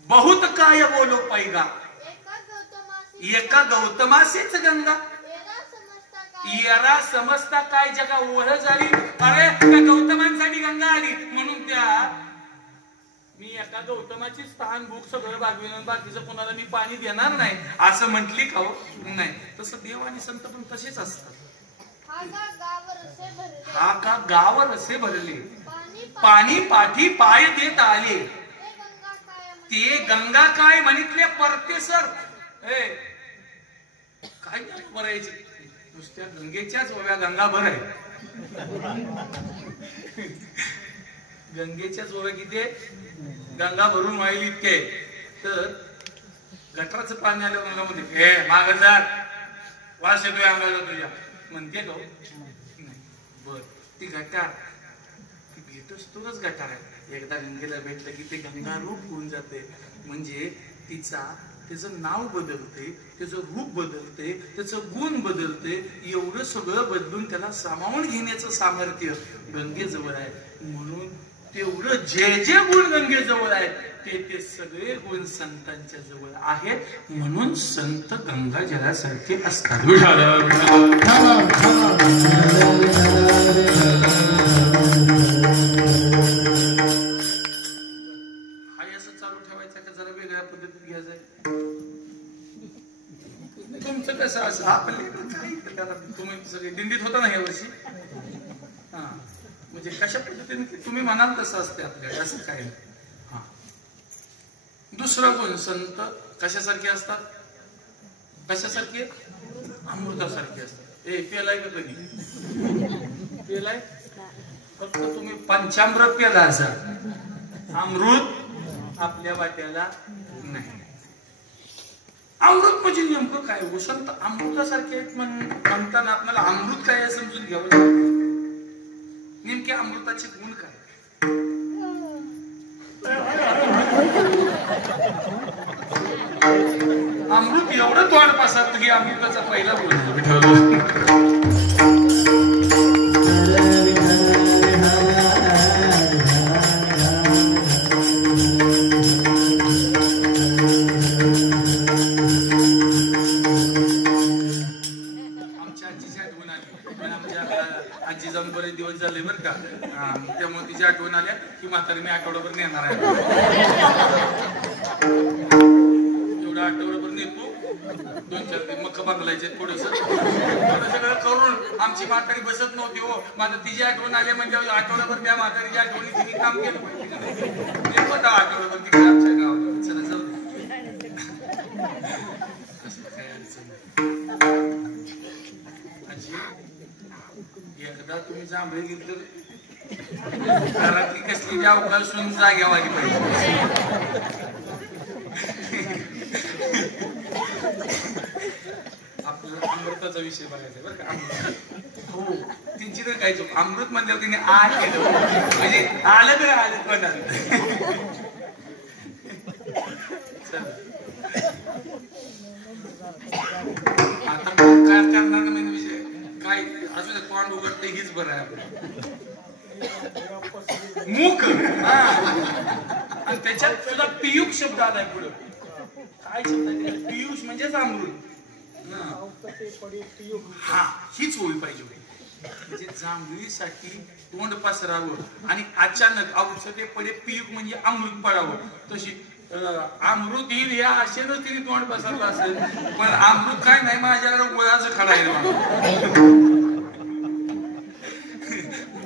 बहुत काय बोलो पैगा, एका गौतमासेच गंगा. येरा समजता काय जगा ओढ झाली. अरे त्या गौतमांसाठी गंगा आली म्हणून त्या मी एका गौतमाची स्थान भूक सगळं भागविन, बाकीचं कोणाला मी पाणी देणार नाही असं म्हटली का हो? नाही. तसं देव आणि संत पण तसेच असतात. हा का गाव रसे भरले, पाणी पाठी पाय देत आले, ते गंगा काय म्हणितले परते सर. काय बरायचे नुसत्या गंगेच्याच ओव्या गंगा भर आहे. गंगेच्याच ओव्या किती गंगा भरून वाईल इतके. तर गटराचं पाणी आलं गंगामध्ये, हे मागजार वास येतोय अंगाला तुझ्या म्हणते का? बर, ती गटार ती भेटच तोच गटार आहे. एकदा गंगेला भेटलं की ते गंगा रूप होऊन जाते. म्हणजे त्याचं नाव बदलते, त्याचं रूप बदलते, त्याचं गुण बदलते. एवढं सगळं बदलून त्याला सामावून घेण्याचं सामर्थ्य गंगेजवळ आहे. म्हणून तेवढं जे गुण गंगेजवळ आहेत ते सगळे गुण संतांच्या जवळ आहेत. म्हणून संत गंगा जलासारखे असतात. तुमचं कसं असं तुम्ही सगळे दिंडीत होता ना या वर्षी. हा, म्हणजे कशा पद्धतीने तुम्ही म्हणाल तसं असते आपल्याकडे, असं काय. हा, दुसरा गुण संत कशासारखे असतात? कशासारखे? अमृतासारखे असतात. पेलाय का कधी? पेलाय? फक्त तुम्ही पंचामृत पेला असाल, अमृत आपल्या वाट्याला नाही. अमृत म्हणजे नेमकं काय? संत अमृतासारखे म्हणताना आपल्याला अमृत काय समजून घ्यावं लागतं. नेमके अमृताचे गुण काय? अमृत एवढं तोंड पसरतं की अमृताचा पहिला गुण बरेच दिवस झाले बरं का. त्यामुळे तिची आठवण आल्या की म्हातारी मी आठवड्याभर नेणार आहे. एवढा आठवड्याभर नेतो, 2-4 मक्क बांगलायचे थोडस सगळं करून आमची म्हातारी बसत नव्हती हो. माझं तिची आठवण आली म्हणजे आठवड्याभर त्या म्हातारीची आठवणी तिने काम केलं पाहिजे. होता आठवड्याभर तिकडे आमच्या गावात. चला जाऊ एकदा तुम्ही जांभळे गेली तर घरातली कसली अवकाश सुन जाग्या वाली पाहिजे. आपल्याला अमृताचा विषय बघायचा बरं का. हो, तिची तर काय चूक. अमृत म्हणल्यावर तिने आ केलं म्हणजे आलं तर आलं पण आलं. आता काय करणार म्हणजे विषय काय अजून तोंड उघडते हीच बरं आहे मूक. आणि त्याच्यात सुद्धा पियुष शब्द आलाय पुढे. काय शब्द आहे पियुष म्हणजेच अमृत. हा हीच होईल पाहिजे म्हणजे जांभळीसाठी तोंड पसरावं आणि अचानक औषधे पडे पियुक म्हणजे अमृत पडावं. तशी अमृत येईल या आशेनच तिने तोंड पसरलं असेल. पण अमृत काय नाही माझ्याकडे गुळाचं खडायला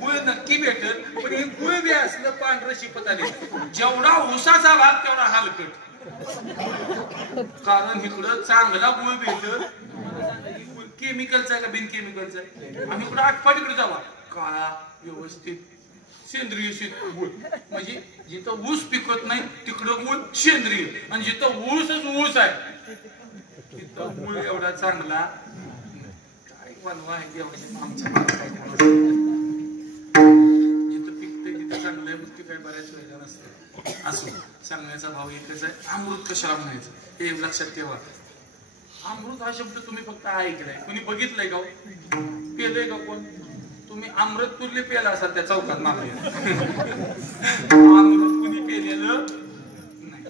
गुळ नक्की भेटल. पण हे गुळ बी असलं पांढरं शिपत आले. जेवढा उसाचा भाग तेवढा हलकट. कारण इकडं चांगला गुळ भेटल केमिकलचा आहे का बिन केमिकलचा आहे. आम्ही इकडं आटपाडीकडे जावा काळा व्यवस्थित सेंद्रिय गुळ. म्हणजे जिथं ऊस पिकत नाही तिकडं गुळ सेंद्रिय आणि जिथं ऊसच ऊस आहे तिथं गुळ एवढा चांगला काय बनवा आहे देवाच्या आमच्या जिथं पिकतंय तिथं चांगलं आहे. मग काय बऱ्याच वेळेला नसतं. असो सांगण्याचा भाव एकच आहे. अमृत कशाला म्हणायचं हे लक्षात ठेवा. अमृत हा शब्द तुम्ही फक्त ऐकलाय. कोणी बघितलंय का पेलय का कोण. तुम्ही अमृत कुठले पेला असाल त्या चौकात मागे अमृत कुणी पेलेलं नाही.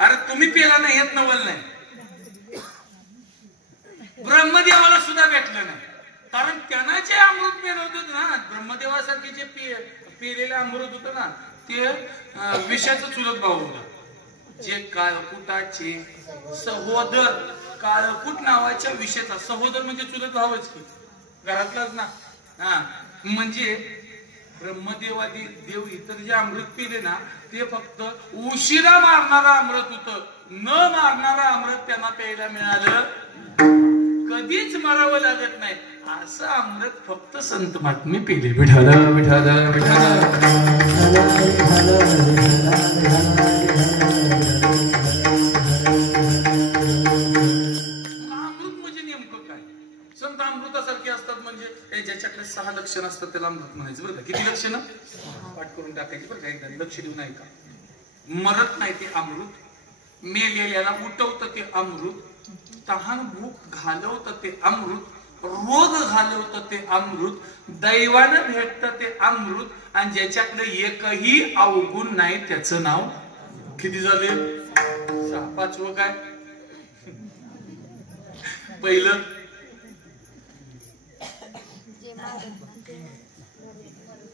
अरे तुम्ही पेला नाही येत नवल नाही. ब्रह्मदेवाला सुद्धा भेटलं नाही. कारण त्यांना जे अमृत पेलं होतं ना ब्रह्मदेवासारखे जे पेलेलं अमृत होतं ना ते विषाचं चुलत भाव होतं. जे काळकुटाचे सहोदर काळकुट नावाच्या विषयाचा सहोदर म्हणजे चुलत भावच की घरातलाच ना. म्हणजे ब्रह्मदेवादी देव इतर जे अमृत पिले ना ते फक्त उशिरा मारणारा अमृत होतं. न मारणारा अमृत त्यांना प्यायला मिळालं. कधीच मरावं लागत नाही असं अमृत फक्त संत महात्मे पिले. विठाल विठाल विठाल ज्याच्याकडे 6 लक्षणं असतात त्याला अमृत म्हणायचं. बरं का किती लक्षणं पाठ करून टाकायची बरं का एकदा लक्ष देऊन ऐका. मरत नाही ते अमृत. मेलेल्याला उठवतं ते अमृत. तहान भूक घालवतं ते अमृत. रोग घालवतं ते अमृत. दैवानं भेटतं ते अमृत. आणि ज्याच्याकडे एकही अवगुण नाही त्याचं नाव किती झाले 6. 5वं काय पहिलं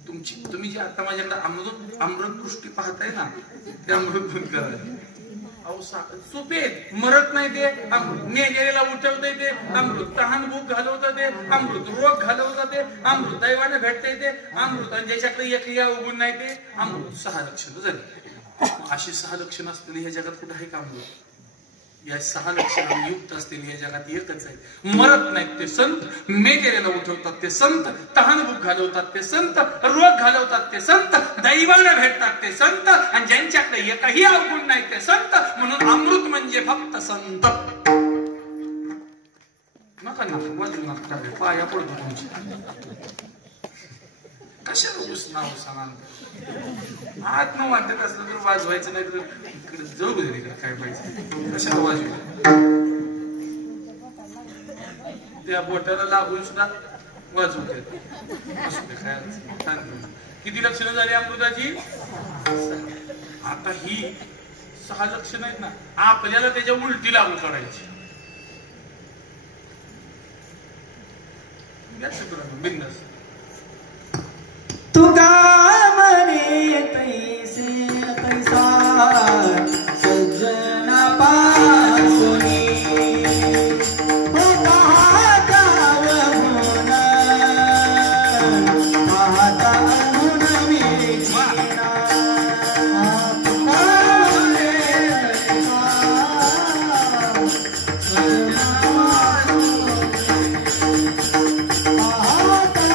तुम्ही जे आता माझ्याकडे अमृत दृष्टी पाहताय ना ते अमृत बंद करा. सोपे मरत नाही ते अमृत. नेलेला उठवतंय ते अमृत. तहान भूक घालवतं ते अमृत. रोग घालवतं ते अमृत. दैवाने भेटतंय ते अमृत. आणि ज्याच्याकडे एकही अवगुण नाही ते अमृत. 6 लक्षणं झाली. अशी 6 लक्षणं असलेली ह्या जगात कुठे आहे का अमृत. या 6 लक्षणांनी युक्त असलेली या जगात एकच आहे. मरत नाहीत ते संत. मेलेल्याला उठवतात ते संत. तहान भूक घालवतात ते संत. रोग घालवतात ते संत. दैवाला भेटतात ते संत. आणि ज्यांच्याकडे एकही अवगुण नाही ते संत. म्हणून अमृत म्हणजे फक्त संत. नका नका वाजू नका पाया पडतो तुमची कशाला नाव सांगा. आत न वाटत असलं तर वाजवायचं नाही तर इकडे जळू दे काय पाहिजे कशाला वाजव. त्या बोटाला लागून सुद्धा वाजवते. असू दे काय. किती लक्षणं झाली अमृताची. आता ही 6 लक्षणं आहेत ना आपल्याला त्याच्या उलटी लागू करायची. बिंदास तुका म्हणे तैसे तैसा सज्जना पासुनी हो पाहता गुण पाहता गुण विरचिना. तुका म्हणे तैसा सज्जना पासुनी पाहता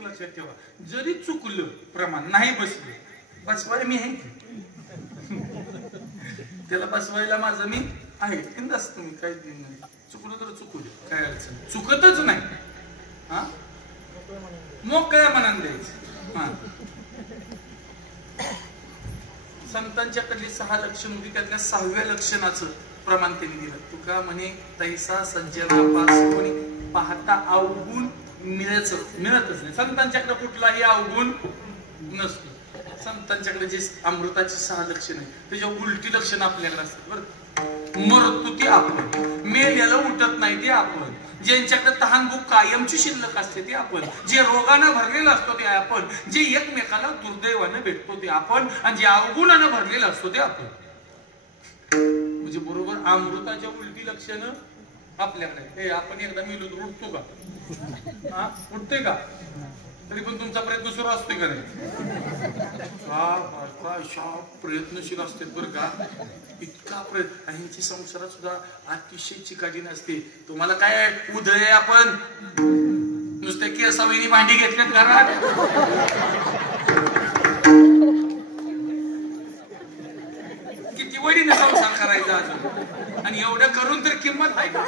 एक लक्षात ठेवा, जरी चुकलं प्रमाण नाही बसलं बसवाय मी आहे, त्याला बसवायला माझं मी आहे, बिंदास तुम्ही काही दिन नाही, चुकलं तर चुकू दे, काय अडचण, चुकतच नाही हा, मग काय म्हणान द्यायचं हा. संतांच्याकडली 6 लक्षण होती, त्यातल्या 6व्या लक्षणाचं प्रमाण त्यांनी दिलं. तुका म्हणे तैसा सज्जनापासून पाहता अवगुण मिळतच नाही. संतांच्याकडे कुठलाही अवगुण नसतो. संतांच्याकडे जे अमृताची 6 लक्षण आहे त्याच्या उलटी लक्षण आपल्याकडे असतात. बरं, मरतो ते आपण, मेल्याला उठत नाही ते आपण, ज्यांच्याकडे तहानभूक कायमची शिल्लक असते ते आपण, जे रोगानं भरलेलं असतो ते आपण, जे एकमेकाला दुर्दैवानं भेटतो ते आपण, आणि जे अवगुणानं भरलेलं असतो ते आपण. म्हणजे बरोबर अमृताच्या उलटी लक्षणं आपल्याकडे. आपण एकदा मेलो तर उठतो का? हा, उठतोय का? तरी पण तुमचा प्रयत्न सुरू असतोय का नाही? प्रयत्नशील असते बरं का, इतका प्रयत्न. ह्यांची संसारात सुद्धा अतिशय चिकाटी नसते. तुम्हाला काय उदय, आपण नुसते केसाविनी भांडी घेतल्यात घरात, किती वडीने संसार करायचा अजून, आणि एवढं करून तर किंमत आहे का?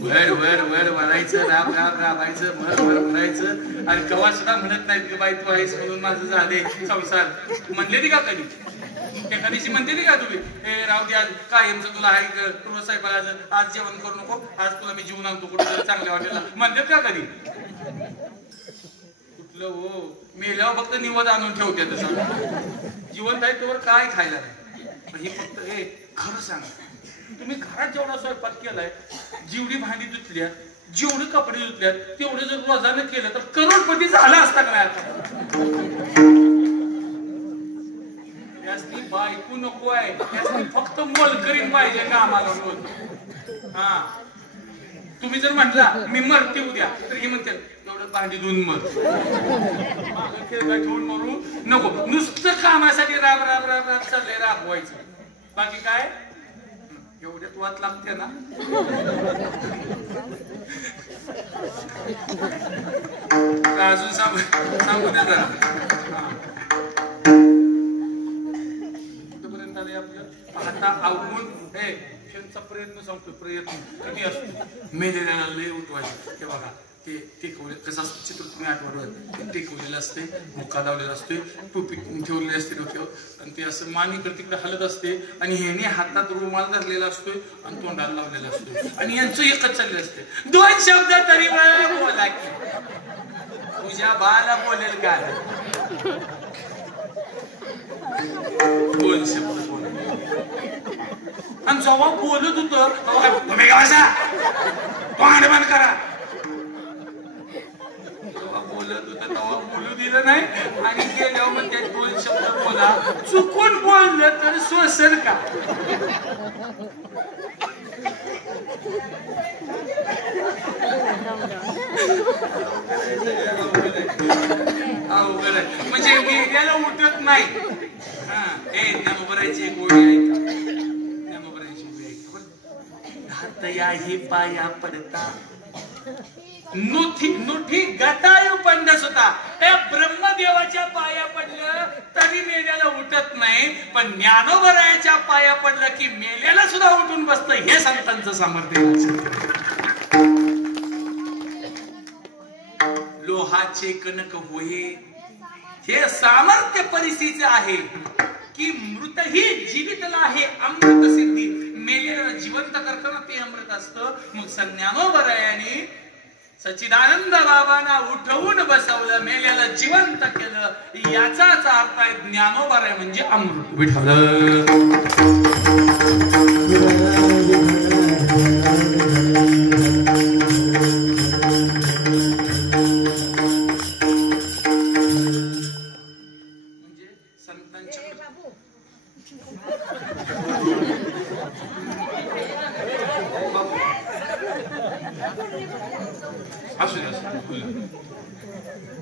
वर वर वर वरायचं, राब राब राबायचं, भर भर भरायचं, आणि कवा सुद्धा म्हणत नाहीत की बाई तू आहेस म्हणून माझं झाले संसार. म्हणले ती का कधी? एखादीशी म्हणते का तुम्ही, हे राव दे आज कायमचं तुला आहे तुला स्वयंपाकाचं, आज जेवण करू नको, आज तुला मी जीवन आणतो कुठं चांगल्या हॉटेलला, म्हणतात का कधी? कुठलं हो, मेल्यावर फक्त निवद आणून ठेवते तसं, जिवंत आहे तोवर काय खायला नाही. हे फक्त हे खरं सांगा, तुम्ही घरात जेवढा स्वयंपाक केलाय, जेवढी भांडी धुतल्यात, जेवढे कपडे धुतल्यात, तेवढे जर रोजानं केलं तर करोडपती झाला असता का आता? त्यासनी बायको नको आहे, त्यासनी फक्त मोलकरीन पाहिजे का आम्हाला रोज. हा, तुम्ही जर म्हटला मी मरते उद्या, तर हे म्हणते एवढं भांडी धुवून मर, ठेवून मरू नको, नुसतं कामासाठी राब राब राब राब चाललंय, राबवायचं, बाकी काय एवढ्यात वाट लागते ना. अजून सांगू द्या जरा. कुठपर्यंत आले आपलं? पाहता अवगुण, हे त्यांचा प्रयत्न सांगतो, प्रयत्न किती असतो. मेलेल्याला लय उठवायचं, हे बघा ते टेकवले, कसं चित्र तुम्ही आठवलं, टेकवलेलं असते, मुका लावलेला असते, टोपी ठेवलेली असते डोक्यावर, आणि ते असं मानीकडे तिकडे हलत असते, आणि ह्याने हातात रुमाल धरलेला असतोय आणि तोंडाला लावलेला असतोय, आणि यांचं एकच चाललेलं असते, 2 शब्द तरी बोला की तुझ्या बाला बोलेल का? 2 शब्द बोल. आणि जेव्हा बोलत होतं तुम्ही गावाचा तोंड बंद करा, बोलत होता तेव्हा बोलू दिलं नाही, आणि गेल्यावर मग त्या 2 शब्द बोला, चुकून बोललं तर सोसल का? अवघड आहे, म्हणजे मेल्याला उठत नाही. हा, हे ज्ञानोबरायची गोळी ऐका, ज्ञानोबरायची गोळी ऐका. हातया हे पाया पडता नुठी गटायू पंडस होता, त्या ब्रह्मदेवाच्या पाया पडलं तरी मेल्याला उठत नाही, पण ज्ञानोबरायाच्या पाया पडलं की मेल्याला सुद्धा उठून बसतं. हे संतांचं सामर्थ्य. लोहाचे कणक होय, हे सामर्थ्य परिस्थितीचे आहे की मृतही जीवितला आहे अमृत सिद्धी. मेलेला जिवंत करताना ते अमृत असतं. मग ज्ञानोबरायाने सच्चिदानंद बाबांना उठवून बसवलं, मेल्याला जिवंत केलं. याचाच अर्थ आहे ज्ञानोबराय म्हणजे अमृत. विठ्ठल म्हणजे संतांच्या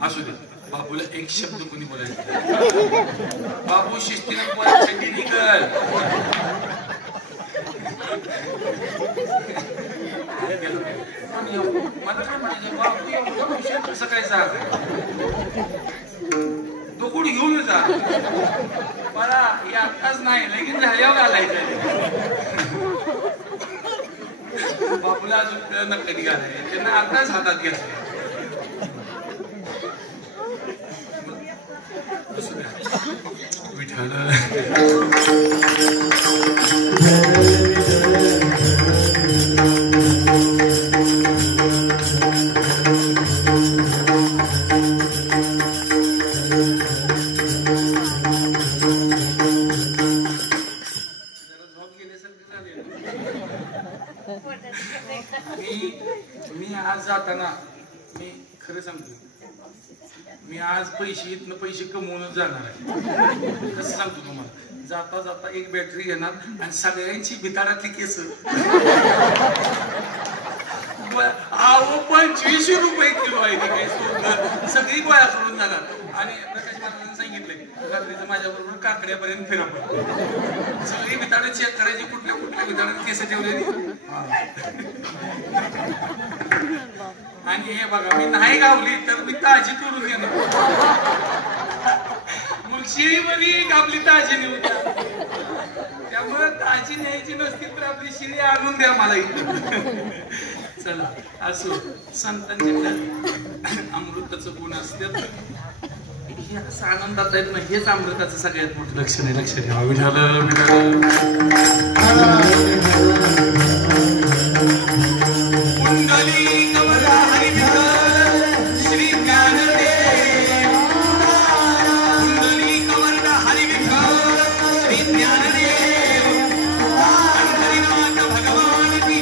असू दे. बाबूला एक शब्द कोणी बोलायचं बाबू शिस्तीनं बोला छंडी निघल मला काय म्हणायचं बाबू एवढं विषय कसं काय सांग तो कोणी घेऊन जा मला हे आत्ताच नाही लगेच झाल्यावर घालायचं बाबूला अजून कळलं कधी घालायचं त्यांना आत्ताच हातात घेतलं विठाला मी आज जाताना मी खरं सांगतो मी आज इथनं पैसे कमवूनच जाणार आहे कसं सांगतो तुम्हाला जाता जाता एक बॅटरी घेणार आणि सगळ्यांची भिताडातली केस 2500 रुपये किलो आहे ती केस सगळी गोळा करून जाणार आणि प्रकाश महाराजांनी सांगितलंय रात्रीचं माझ्याबरोबर काकड्यापर्यंत फिरा सगळी भिताडे चेक करायची कुठल्या कुठल्या भिताडात केस ठेवलेली आणि हे बघा मी नाही गावली तर मी ताजी तोडून येणार मग शिळीमध्ये आपली ताजी नेऊ त्यामुळे ताजी न्यायची नसती तर आपली शिळी आणून द्या मला इथं चला असो संतांच्याकडे अमृताचं गुण असतं हे असं आनंदात आहेत ना हेच अमृताचं सगळ्यात मोठं लक्षण आहे लक्ष ठेवा विठालं कुंडली कमला हरी विठ्ठल श्री ज्ञानदेव कुंडली कमला हरी विठ्ठल श्री ज्ञानदेव हरिनाथ भगवान की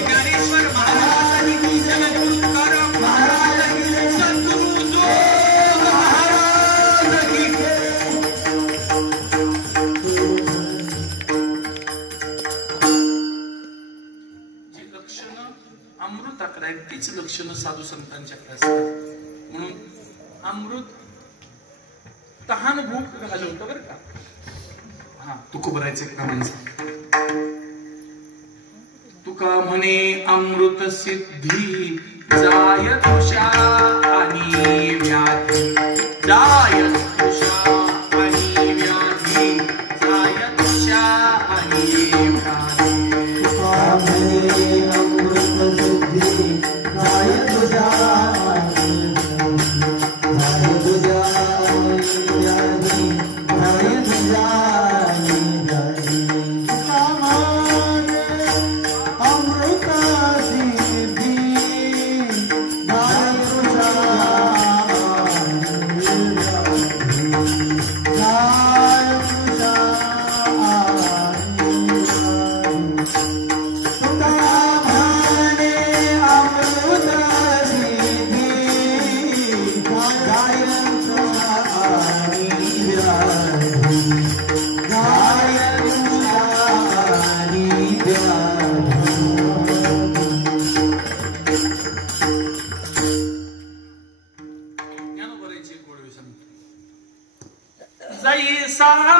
ज्ञानेश्वर महाराज की जगद्गुरु तुकाराम महाराज की सद्गुरु जोग महाराज की अमृताकडे तीच लक्षणं साधू संतांच्याकडे असतात म्हणून अमृत तहान भूक घालवतं बरं का हा तुकोबरायचं एक माणसं तुका म्हणे अमृत सिद्धी जाय तुषा आणि व्याधी जाय तुषा आणि व्याधी जाय तुषा आणि व्याधी तुका म्हणे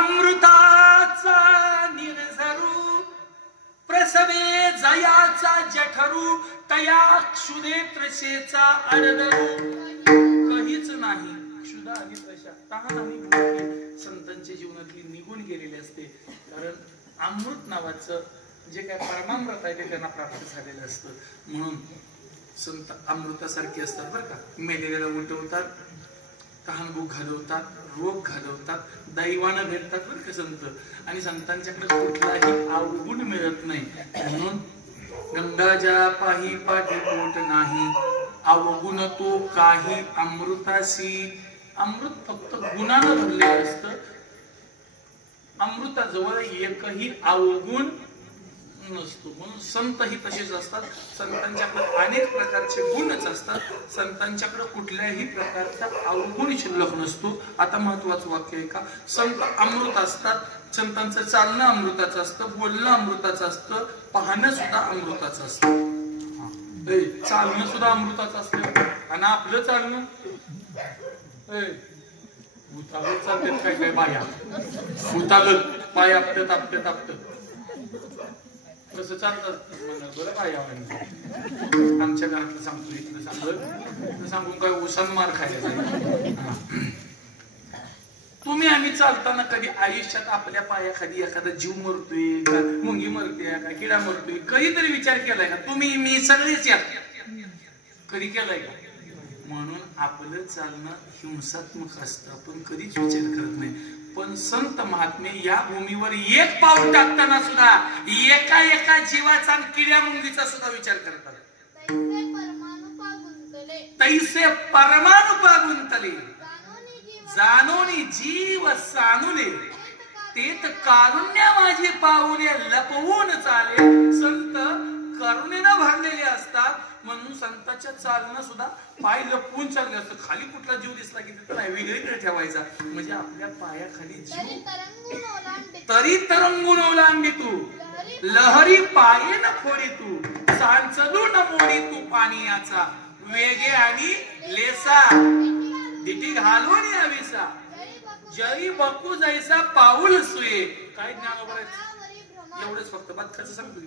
अमृताचा निर्झरू प्रसवे जयाचा जठरू तया क्षुदे त्रशेचा अडदरू काहीच नाही क्षुधा आणि त्रशा तहान आणि भूक संतांच्या जीवनातली निघून गेलेली असते कारण अमृत नावाचं जे काय परमामृत आहे ते त्यांना प्राप्त झालेलं असतं म्हणून संत अमृतासारखे असतात बरं का मेलेल्याला उलटवतात तहान भूक घालवतात रोग घालवतात दैवानं भेटतात बरं का संत आणि संतांच्याकडे कुठलाही अवगुण मिळत नाही म्हणून गंगाजा पाही पाठी पोट नाही अवगुण तो काही अमृतासी अमृत फक्त गुणानं भरलेलं असतं अमृताजवळ एकही अवगुण नसतो म्हणून संत ही तसेच असतात संतांच्याकडे अनेक प्रकारचे गुणच असतात संतांच्याकडे कुठल्याही प्रकारचा अवगुण शिल्लक नसतो आता महत्वाचं वाक्य आहे का संत अमृत असतात संतांचं चालणं अमृताचं असतं बोलणं अमृताचं असतं पाहणं सुद्धा अमृताचं असतं चालणं सुद्धा अमृताचं असतं आणि आपलं चालणं भूतागत चालतात काय काय बाया, भूतागत पाय आपटत आपटत आपटत कसं चालतात म्हणा. बरं बाया म्हणजे आमच्या घरातलं सांगतो, इथलं सांगत सांगून काय उसान मार खायला. तुम्ही आम्ही चालताना कधी आयुष्यात आपल्या पायाखाली एखादा जीव मरतोय का, मुंगी मरते का, किडा मरतोय, कधीतरी विचार केलाय का? तुम्ही मी सगळेच या कधी केलाय का? म्हणून आपलं चालणं हिंसात्मक असतं, आपण कधीच विचार करत नाही. पण संत महात्मे या भूमीवर एक पाऊल टाकताना सुद्धा एका एका जीवाचा किड्या मुंगीचा सुद्धा विचार करतात. तैसे परमाणु पागुंतले जाणोनी जीव सानुले तेत कारुण्य माझे पाहुणे लपवून चाले. संत करुणेनं भरलेले असतात म्हणून संतांच्या चालणं सुद्धा पाय लपवून चालले असतं. खाली कुठला जीव दिसला की तिथं नाही, वेगळीकडे ठेवायचा. म्हणजे आपल्या पायाखाली जीव तरी तरंगून ओलांडी तू लहरी पाये न फोडी तू सांचलू न मोडी तू पाणीयाचा वेगे आणि लेसा दिटी घालून याविसा जरी बकू जायचा पाऊल सुये. काय ज्ञान करायचं एवढंच फक्त. बाकीचं सांगतो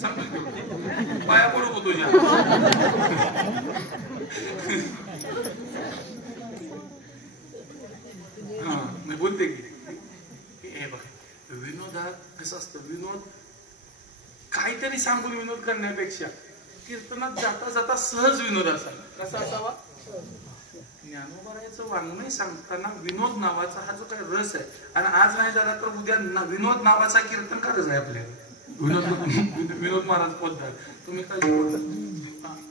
सांगतो पाया पडू को तुझ्या. हा मी बोलते की हे बघ विनोदात कसं असतं, विनोद काहीतरी सांगून विनोद करण्यापेक्षा कीर्तनात जाता जाता सहज विनोद असावा. कसा असावा? ज्ञानोबरायचं वाङ्मय सांगताना विनोद नावाचा हा जो काही रस आहे, आणि आज नाही झाला तर उद्या विनोद नावाचा कीर्तनकारच आहे आपल्याला. विनोद महाराज बोलतात, तुम्ही काय बोलता?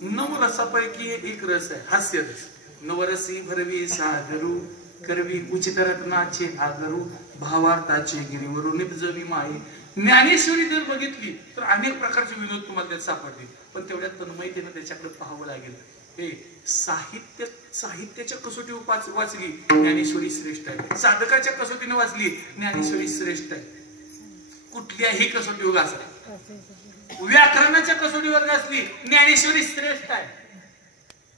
नव रसापैकी एक रस आहे हास्य रस. नवरसी भरवी सादरू करवी उचित रत्नाचे आदरू भावार्थाचे गिरीवरून निपजवी माये. ज्ञानेश्वरी जर बघितली तर अनेक प्रकारचे विनोद तुम्हाला त्यात सापडतील, पण तेवढ्या तन्मयतेनं त्याच्याकडे पाहावं लागेल. हे साहित्याच्या कसोटीवर वाचली ज्ञानेश्वरी श्रेष्ठ आहे, साधकाच्या कसोटीने वाचली ज्ञानेश्वरी श्रेष्ठ आहे. कुठल्याही कसोटीवर वाचली, व्याकरणाच्या कसोटीवर वाचली ज्ञानेश्वरी श्रेष्ठ आहे.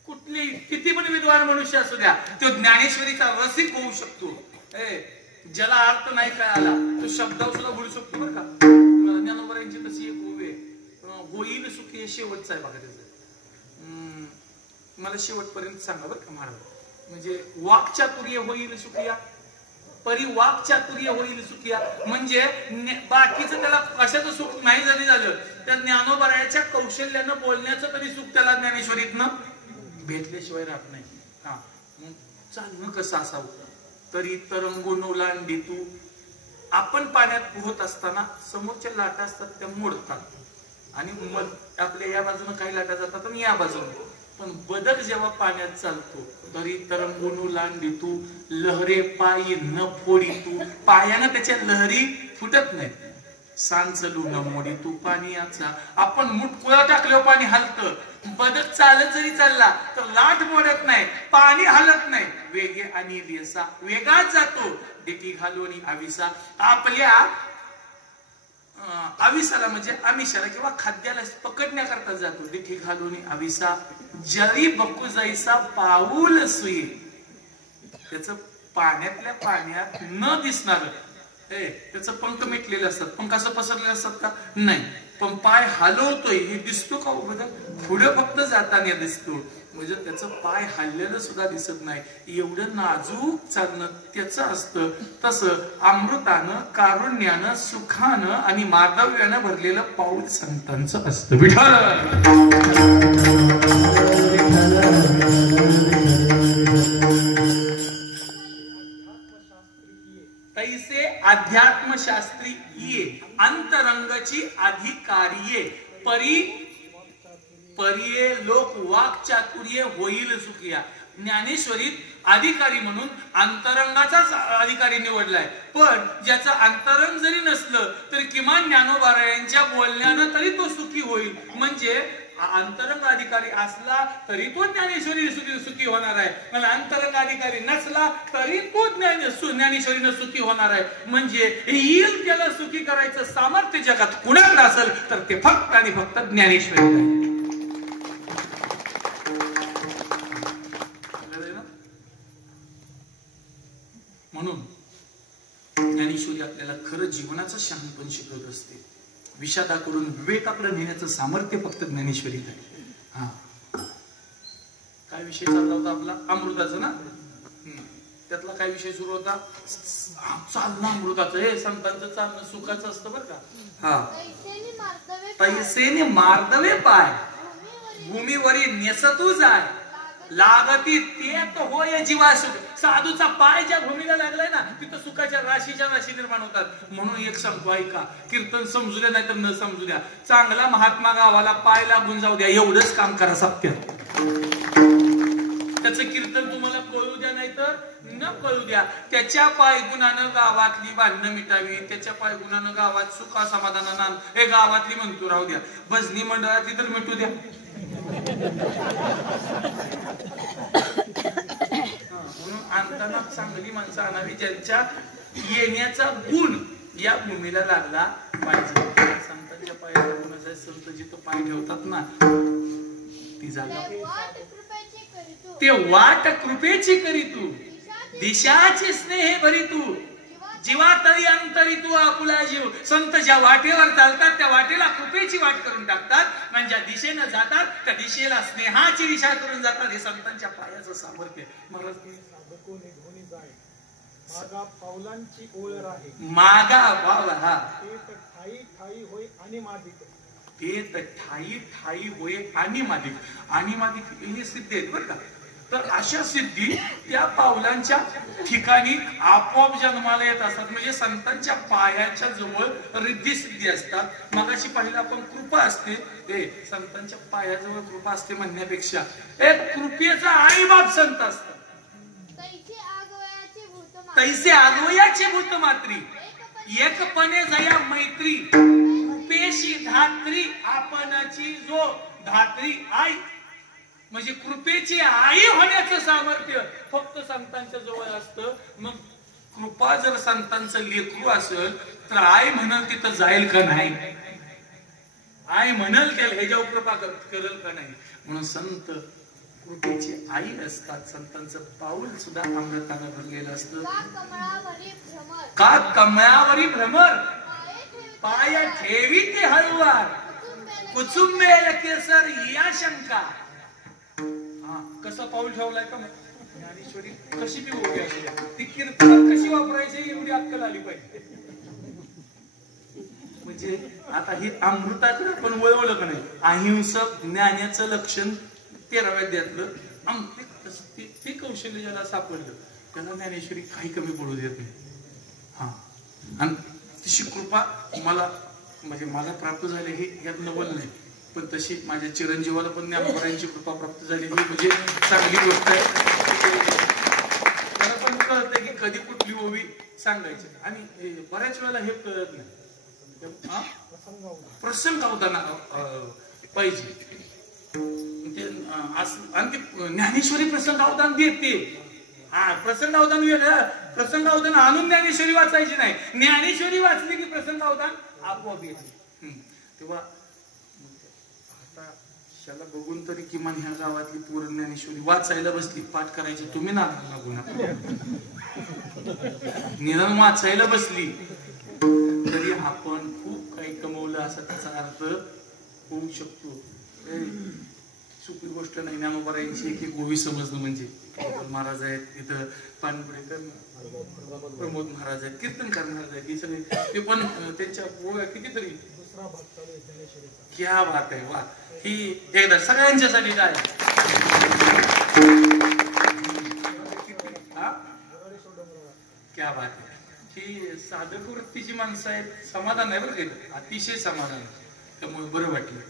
कुठली किती पण विद्वान मनुष्य असू द्या, तो ज्ञानेश्वरीचा रसिक होऊ शकतो. ज्याला अर्थ नाही काय आला तो शब्दावर सुद्धा बोलू शकतो. बरं का, ज्ञानोबरांची तशी एक ओवी आहे, होईल सुखी हे शेवटचं आहे बघा त्याचं. मला शेवटपर्यंत सांगा बरं का महाराज. म्हणजे वाक्चातुर्य होईल सुखिया, परिवाक्चातुर्य होईल सुखिया. म्हणजे बाकीचं त्याला कशाचं सुख नाही जरी झालं तर ज्ञानोबरायाच्या कौशल्यानं बोलण्याचं तरी सुख त्याला ज्ञानेश्वरीतनं भेटल्याशिवाय राहत नाही. हा मग चालणं कसं असावं? तरी तरंगून ओलांडी तू. आपण पाण्यात पोहत असताना समोरच्या लाटा असतात त्या मोडतात, आणि मग आपल्या या बाजूने काही लाटा जातात आणि या बाजूने. पण बदक जेव्हा पाण्यात चालतो तरी तरंगून ओलांडी तू लहरे पायी न फोडी तू. पायानं त्याच्या लहरी फुटत नाही. सांचलू न मोडी तू पाणीयाचा. आपण मुठकुळा टाकल्यावर पाणी हलतं, बदक चालत जरी चालला तर लाट मोडत नाही, पाणी हलत नाही. वेगे आणि लेसा वेगात जातो देठी घालून आविसा. आपल्या आविसाला म्हणजे आमिषाला किंवा खाद्याला पकडण्याकरता जातो. देठी घालून आविसा जरी बकू जायचा पाऊल सुई. त्याच पाण्यातल्या पाण्यात न दिसणार त्याचं पंख मिटलेले असतात, पंख असं पसरलेले असतात का? नाही. पण पाय हलवतोय हे दिसतो का? बदल पुढे फक्त जाताना दिसतो, म्हणजे त्याचं पाय हललेलं सुद्धा दिसत नाही. एवढं नाजूक चालणं त्याचं असतं. तसं अमृतानं कारुण्यानं सुखानं आणि माधव्यानं भरलेलं पाऊल संतांचं असतं. विठ्ठल तैसे अध्यात्मशास्त्री ये अंतरंगाची अधिकारी परिये लोक वाक्चातुर्य होईल सुखिया. ज्ञानेश्वरीत अधिकारी म्हणून अंतरंगाचाच अधिकारी निवडलाय. पण ज्याचं अंतरंग जरी नसलं तरी किमान ज्ञानोबारायांच्या बोलण्यानं तरी तो सुखी होईल. म्हणजे अंतरंग अधिकारी असला तरी तो ज्ञानेश्वरी सुखी होणार आहे, मला अंतरंग अधिकारी नसला तरी तो ज्ञानेश्वरीनं सुखी होणार आहे. म्हणजे येईल त्याला सुखी करायचं सामर्थ्य जगात कुणाकडे असेल तर ते फक्त आणि फक्त ज्ञानेश्वरी. खरं जीवनाचं शहाणपण शिकवत असते. विषादाकडून विवेकाकडे नेण्याचं सामर्थ्य फक्त ज्ञानेश्वरीत आहे. हा, काय विषय चालला होता आपला? अमृताचा ना. त्यातला काय विषय सुरू होता? चालणं अमृताचं. हे संतांचं चालणं सुखाचं असतं बरं का. हा, तैसेने मार्दवे पाय भूमीवरी नेसतू जाय लागती ते तर होय जीवा सुख. साधूचा पाय ज्या भूमीला लागलाय ना तिथं सुखाच्या राशीच्या राशी निर्माण होतात. म्हणून एक सांगतो ऐका, कीर्तन समजू द्या नाही तर न समजू द्या, चांगला महात्मा गावाला पाय लागून जाऊ द्या, एवढंच काम करा सत्य. त्याचं कीर्तन तुम्हाला कळू द्या नाही तर न कळू द्या. त्याच्या पायगुणानं गावातली भांडणं मिटावी, त्याच्या पायगुणानं गावात सुखा समाधानानं हे गावातली म्हणतो राहू द्या, भजनी मंडळातली तर मिटू द्या. म्हणून आणताना चांगली माणसं आणावी ज्यांच्या येण्याचा गुण या भूमीला लागला पाहिजे. संतांच्या पायाला गुणाचा संत जिथं पाय ठेवतात ना ती जागा ते वाट कृपेची करी तू, दिशाची स्नेह भरी तू, जीवातरी अंतरी तू आपुला जीव. संत ज्या वाटेवर चालतात त्या वाटेला कृपेची वाट करून टाकतात, आणि ज्या दिशेनं जातात त्या दिशेला स्नेहाची दिशा करून जातात. हे संतांच्या पायाचं सामर्थ्य. महाराज मागा पावलांची ओळ आहे, मागा पावला हा ते तर ठाई ठाई होय आणि मादिक, ते तर ठाई ठाई होय आणि मादिक. आणि मादिक हे सिद्धी आहेत बरं का. तर अशा सिद्धी त्या पावलांच्या ठिकाणी आपोआप जन्माला येत असतात. म्हणजे संतांच्या पायाच्या जवळ रिद्धी सिद्धी असतात. मगाशी पाहिलं आपण कृपा असते, ते संतांच्या पायाजवळ कृपा असते म्हणण्यापेक्षा एक कृपेचा आई बाप संत असतात. तैसे आगवयाचे भूत मात्री एकपणे जया मैत्री, कृपेशी धात्री आपणाची जो धात्री आई. म्हणजे कृपेची आई होण्याचं सामर्थ्य फक्त संतांच्या जवळ असतं. मग कृपा जर संतांचं लेकरू असेल तर आई म्हणाल तिथं जाईल का नाही, आई म्हणाल त्याला ह्याच्यावर कृपा करेल का नाही. म्हणून संत कृपेची आई असतात. संतांचं पाऊल सुद्धा अमृतानं भरलेलं असतं. का कमळावरी भ्रमर पाय ठेवी ते हळुवार, कुचुंबेल केसर या शंका. हा, कसं पाऊल ठेवलाय का ज्ञानेश्वरी कशी बी उभी असली ती कीर्तनात कशी वापरायची एवढी अक्कल आली पाहिजे. म्हणजे आता हे अमृताकडे पण वळवलं का नाही. अहिंसक ज्ञानाचं लक्षण 13व्या अध्यायातलं ते कौशल्य ज्याला सापडलं त्याला ज्ञानेश्वरी काही कमी पडू देत नाही. हा, आणि तशी कृपा मला म्हणजे मला प्राप्त झाली हे यात नवल नाही, पण तशी माझ्या चिरंजीवाला पण ज्ञानोबरायांची कृपा प्राप्त झाली ही म्हणजे चांगली गोष्ट आहे. मला पण कळतंय की कधी कुठली ओवी सांगायची आणि बऱ्याच वेळेला हे कळत नाही. प्रसंग होताना पाहिजे आणि ते ज्ञानेश्वरी प्रसंग अवदान देते. हा, प्रसंग अवदान वेगळं, प्रसंग अवदान आणून ज्ञानेश्वरी वाचायची नाही. ज्ञानेश्वरी वाचली की प्रसंग अवदान आपोआप येते. तेव्हा आता शाला बघून तरी किमान ह्या गावातली पूर्ण ज्ञानेश्वरी वाचायला बसली, पाठ करायची तुम्ही ना लागू नका, निदान वाचायला बसली तरी आपण खूप काही कमवलं असा त्याचा अर्थ होऊ शकतो. सोपी गोष्ट नाही. ज्ञानोबरायांची एक एक गोवी समजणं म्हणजे महाराज आहेत, तिथं पानपुरेकर प्रमोद महाराज आहेत, कीर्तनकार महाराज आहेत, हे सगळे ते पण त्यांच्या गोव्या कितीतरी. क्या बात आहे, वा. ही एकदा सगळ्यांच्यासाठी काय क्या बात आहे. ही साधक वृत्तीची माणसं आहेत. समाधान आहे बरं का, अतिशय समाधान. त्यामुळे बरं वाटलं.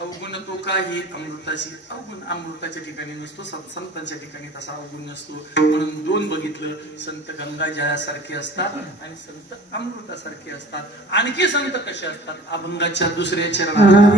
अवगुण तो काही अमृताशी अवगुण अमृताच्या ठिकाणी नसतो, संतांच्या ठिकाणी तसा अवगुण नसतो. म्हणून दोन बघितलं, संत गंगा जळासारखे असतात आणि संत अमृतासारखे असतात. आणखी संत कसे असतात? अभंगाच्या दुसऱ्या चरणात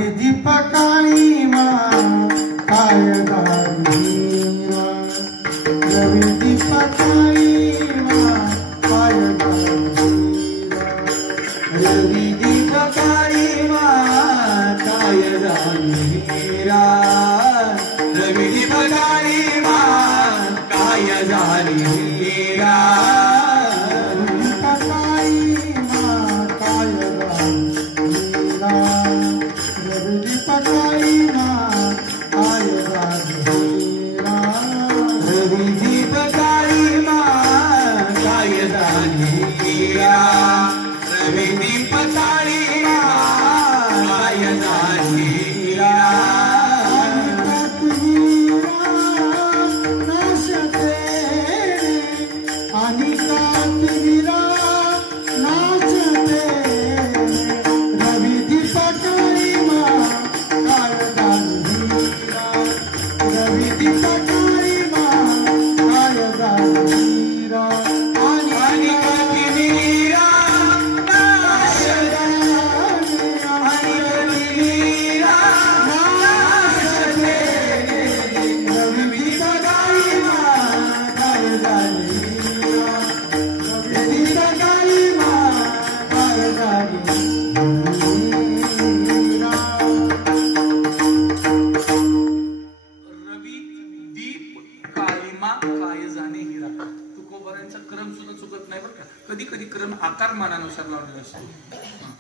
आकारमानानुसार लावलेला असतो. हा.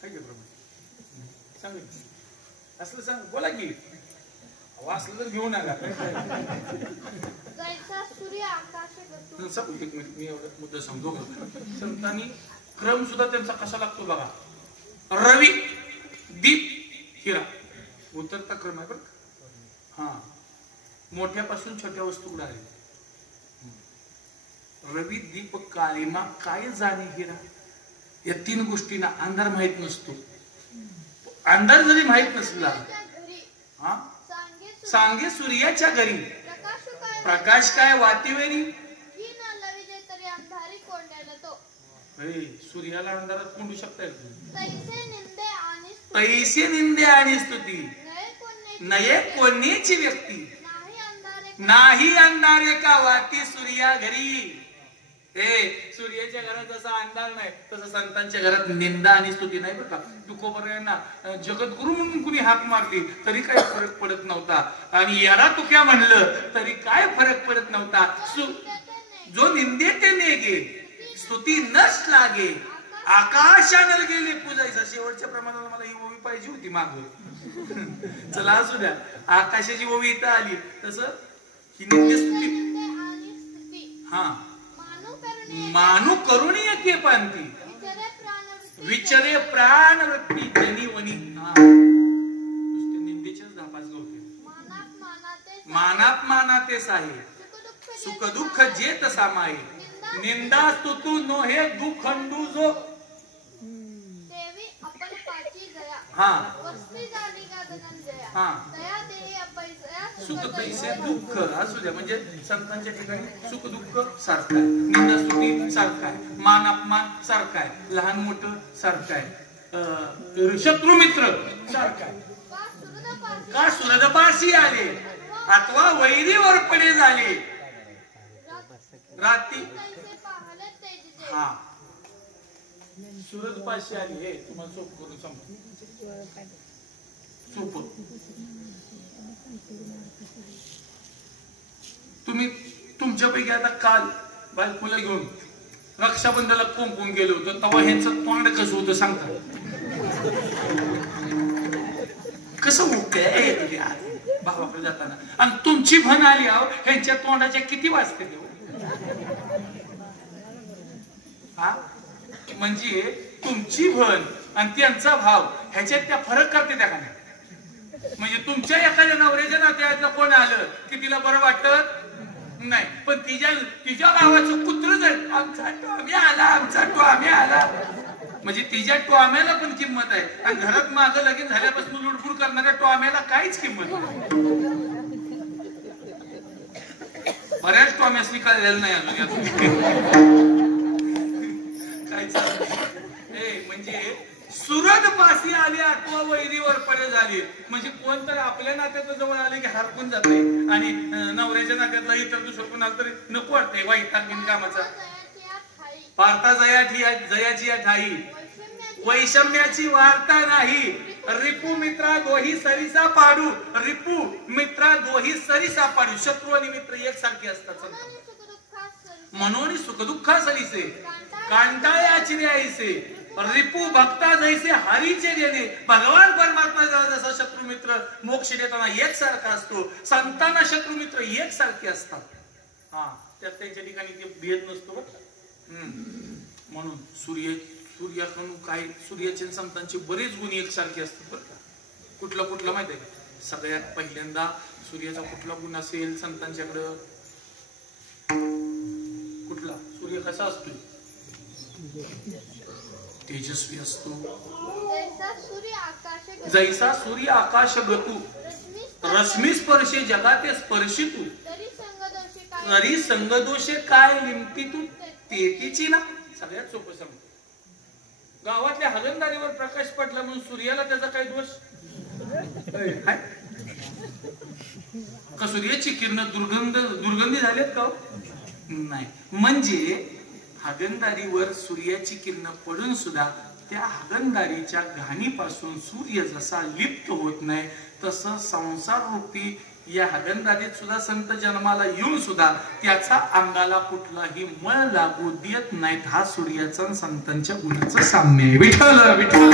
काय घे प्रमाण सांगेल असलं सांग बोला की असलं तर घेऊन आला मी एवढं मुद्दा समजू. संतांनी क्रम सुद्धा त्यांचा कसा लागतो बघा. रवी दीप हिरा उतरता क्रम आहे बरं का. हा मोठ्यापासून छोट्या वस्तू कुठे आहे. रवी दीप काळीमा काय जाणे हिरा या 3 गोष्टींना अंधार माहित नसतो. अंधार जरी माहित नसला हा सांगे सूर्याच्या घरी प्रकाश काय वातीवेरी. सूर्याला अंधारात कोंडू शकताय पैसे निंदे आणि स्तुती नये कोणीची व्यक्ती नाही अंधारे का वाती सूर्या घरी. सूर्याच्या घरात जसा अंधार नाही तसं संतांच्या घरात निंदा आणि स्तुती नाही बरं का. तुकोबरायांना जगद्गुरु म्हणून कुणी हाक मारली तरी काही फरक पडत नव्हता आणि याला तुक्या म्हणलं तरी काय फरक पडत नव्हता. जो निंदे ते नेगे स्तुती नस लागे आकाशानं गेले पूजायचा. शेवटच्या प्रमाणाला मला ही ओवी पाहिजे होती माग. चला असू द्या आकाशाची ओवी इथं आली तसं ही निंदे स्तुती हा मानू करुणी के पांती विचरे प्राण वृत्ती जनी वनी. नुसते निंदेचेच धापास गवते. मानात मानातेस आहे सुख दुःख जेत सामाये निंदा स्तुतू नो हे दुखंडू जो. हा हा सुख पैसे दुःख असू द्या. म्हणजे संतांच्या ठिकाणी सुख दुःख सारखं आहे. निंदा स्तुती सारखं आहे. मान अपमान सारखं आहे. लहान मोठं सारखं आहे. शत्रू मित्र सारखं आहे. का सुरदपाशी आले अथवा वैरीवर पडे झाले रात्री. हा सुरदपाशी आली हे तुम्हाला सोप करून सांगतो. सोप तुम्ही तुमच्यापैकी आता काल बायकोला घेऊन रक्षाबंधनाला कुंकून गेलो होतो तेव्हा ह्यांचं तोंड कसं होतं सांगता. कसं उकळ्या भावाकडे जाताना आणि तुमची भन आली आहो ह्यांच्या तोंडाच्या किती वाजते देऊ. हा म्हणजे तुमची भन आणि त्यांचा भाव ह्याच्यात त्या फरक करते त्या का नाही. म्हणजे तुमच्या एखाद्या नवऱ्याच्या नात्यातलं कोण आलं की तिला बरं वाटत नाही पण तिच्या भावाचं कुत्रच आहे आमचा टॉम्या आला आमचा टॉम्या आला. म्हणजे तिच्या टॉम्याला पण किंमत आहे आणि घरात माझं लगीन झाल्यापासून लुडबुड करणाऱ्या टॉम्याला काहीच किंमत नाही. बऱ्याच टॉम्यासनी कळलेलं नाही अजून काय चाललं. म्हणजे सुरद पासी आले अथवा वैरीवर पडे झाले म्हणजे कोण तर आपल्या नात्यात जवळ आले की हरकून जाते आणि नवऱ्याच्या नात्यातला इतर दुसरं कोण आलं तरी नको वाटते वाईट बिनकामाचा. पार्था जयाची या ठाई वैषम्याची वार्ता नाही. रिपू मित्रा दोही सरिसा पाडू रिपू मित्रा दोही सरिसा पाडू. शत्रू आणि मित्र एकसारखे असतात म्हणून सुखदुःखा सरीसे कांटाळ्याची न्यायसे रिपू भक्ता जैसे हरीचे देणे. भगवान परमात्मा जसा शत्रू मित्र मोक्ष देताना एकसारखा असतो संतांना शत्रू मित्र एकसारखे असतात. हा त्यात त्यांच्या ठिकाणी ते भेद नसतो. म्हणून सूर्याकडून काय सूर्याचे संतांचे बरेच गुण एकसारखे असतात बरं का. कुठला माहिती आहे का. सगळ्यात पहिल्यांदा सूर्याचा कुठला गुण असेल संतांच्याकडं कुठला. सूर्य कसा असतो तेजस्वी असतो. जैसा सूर्य आकाश गतू रश्मी स्पर्शे जगाते स्पर्शितू तरी संगदोषे काय लिमती तू तेतीची ना. सगळ्यात सोपं सांगतो. गावातल्या हगणदारीवर प्रकाश पडला म्हणून सूर्याला त्याचा काही दोष का. सूर्याची किरण दुर्गंधी झालेत का नाही. म्हणजे हागणदारीवर सूर्याची किरण पडून सुद्धा त्या हागणदारीच्या घाणीपासून सूर्य जसा लिप्त होत नाही तसं संसार रूपी या हगनदारीत सुद्धा संत जन्माला येऊन सुद्धा त्याचा अंगाला कुठलाही मळ लागू देत नाहीत. हा सूर्याचा आणि संतांच्या गुणाचं साम्य आहे. विठ्ठल विठ्ठल.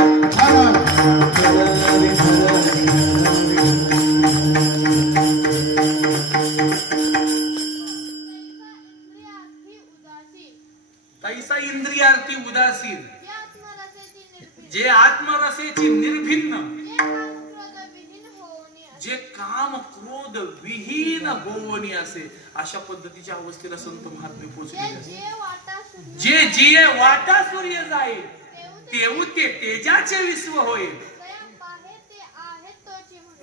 तैसा इंद्रियार्थी उदासीन जे आत्मरसेची निर्भिन्न जे काम क्रोध विहीन होवनी असे अशा पद्धतीच्या अवस्थेला संत महात्मे पोहोचले. जे जिये वाटा सूर्य जाईल तेऊ ते तेजाचे विश्व होईल.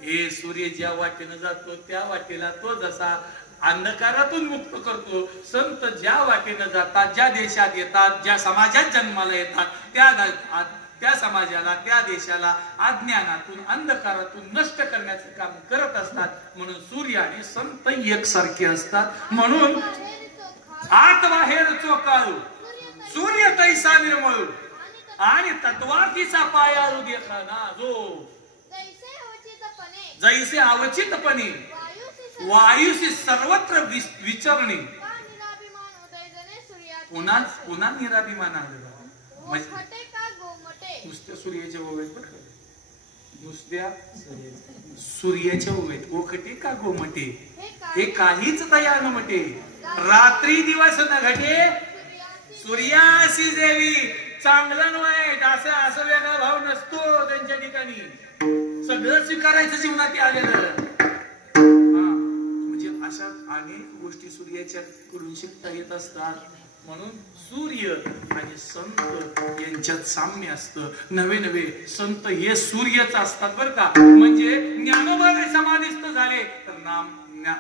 हे सूर्य ज्या वाटेनं जातो त्या वाटेला तो जसा अंधकारातून मुक्त करतो, संत ज्या वाटेनं जातात, ज्या देशात येतात, ज्या समाजात जन्माला येतात त्या समाजाला त्या देशाला अज्ञानातून अंधकारातून नष्ट करण्याचं काम करत असतात. म्हणून सूर्य आणि संत एकसारखे असतात. म्हणून आत बाहेर चोकाळू सूर्य तैसा निर्मळू आणि तत्वार्थीचा पायाळू देखाना जो जैसे अवचितपणे वायुसी सर्वत्र विचरणे. पुन्हा निराभिमान आलं. नुसत्या सूर्याच्या ओवेत बरं का, नुसत्या सूर्याच्या ओवेत गोखटे का गोमटे हे काहीच तयार न मटे. रात्री दिवस न घटे सूर्यासी देवी. चांगलं न वाईट असं वेगळा भाव नसतो त्यांच्या ठिकाणी. सगळं स्वीकारायचं जीवनात आलेलं. म्हणजे अशा अनेक गोष्टी सूर्याच्या कडून शिकता येत असतात. म्हणून सूर्य आणि संत यांच्यात साम्य असतं. नवे नवे संत हे सूर्यच असतात बरं का. म्हणजे ज्ञानोबा समाधिस्थ झाले तर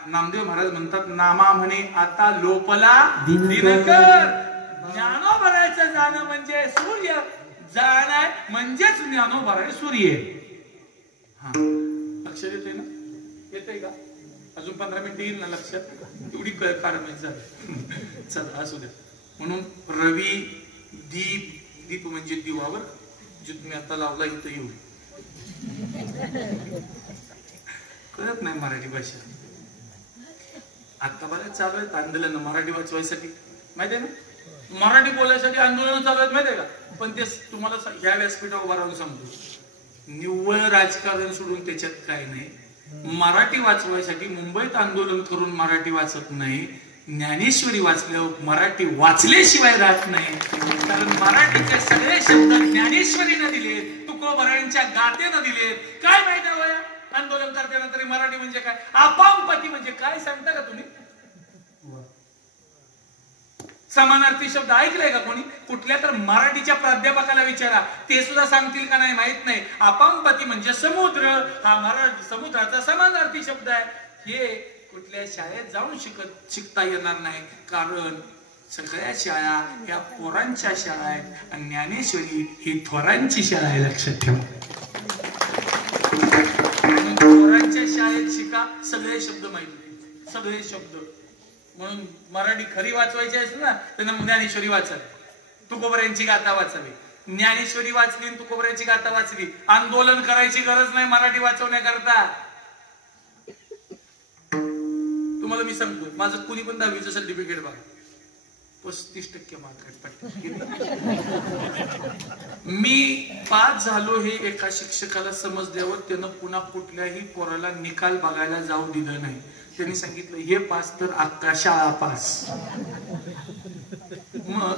नामदेव महाराज म्हणतात नामा म्हणे आता लोपला दिनकर. ज्ञानोबरायचं जाणं म्हणजे सूर्य जाणार म्हणजेच ज्ञानोबराय सूर्य. हा लक्षात येतोय ना? येतोय का? अजून 15 मिनिटं येईल ना लक्षात? एवढी कारण झाली. चला असू द्या. म्हणून रवी दीप म्हणजे दिवावर जे तुम्ही आता लावला इथं येऊ कळत नाही मराठी भाषा. आता बऱ्याच चालू आहेत आंदोलन मराठी वाचवायसाठी माहिती आहे ना. मराठी बोलायसाठी आंदोलन चालू आहेत माहिती आहे का. पण ते तुम्हाला ह्या व्यासपीठावर उभा राहून सांगतो, निव्वळ राजकारण सोडून त्याच्यात काय नाही. मराठी वाचवायसाठी मुंबईत आंदोलन करून मराठी वाचत नाही. ज्ञानेश्वरी वाचल्यावर मराठी वाचल्याशिवाय राहत नाही. कारण मराठीचे सगळे शब्द ज्ञानेश्वरीने दिले, तुकोबरायांच्या गातेनं दिले. काय माहिती आहे आंदोलन करताना तरी मराठी म्हणजे काय, आपापती म्हणजे काय सांगता का तुम्ही? समानार्थी शब्द ऐकलाय का कोणी? कुठल्या तर मराठीच्या प्राध्यापकाला विचारा, ते सुद्धा सांगतील का नाही माहित नाही. आपापती म्हणजे समुद्र, हा मराठी समुद्राचा समानार्थी शब्द आहे. हे कुठल्या शाळेत जाऊन शिकता येणार नाही. कारण सगळ्या शाळा ह्या पोरांच्या शाळा आहेत आणि ज्ञानेश्वरी ही थोरांची शाळा आहे. लक्षात ठेवा. पोरांच्या शाळेत शिका, सगळे शब्द माहिती, सगळे शब्द. म्हणून मराठी खरी वाचवायची असेल ना त्यांना ज्ञानेश्वरी वाचावी, तुकोबरायांची गाथा वाचावी. ज्ञानेश्वरी वाचली आणि तुकोबरायांची गाथा वाचली, आंदोलन करायची गरज नाही मराठी वाचवण्याकरता. तुम्हाला मी सांगतो, माझं कुणी पण 10वीचं सर्टिफिकेट बघा, 35% मार्क मी पास झालो हे एका शिक्षकाला समजल्यावर त्यानं पुन्हा कुठल्याही पोराला निकाल बघायला जाऊ दिलं नाही. त्यांनी सांगितलं हे पास तर अख्खा शाळा पास. मग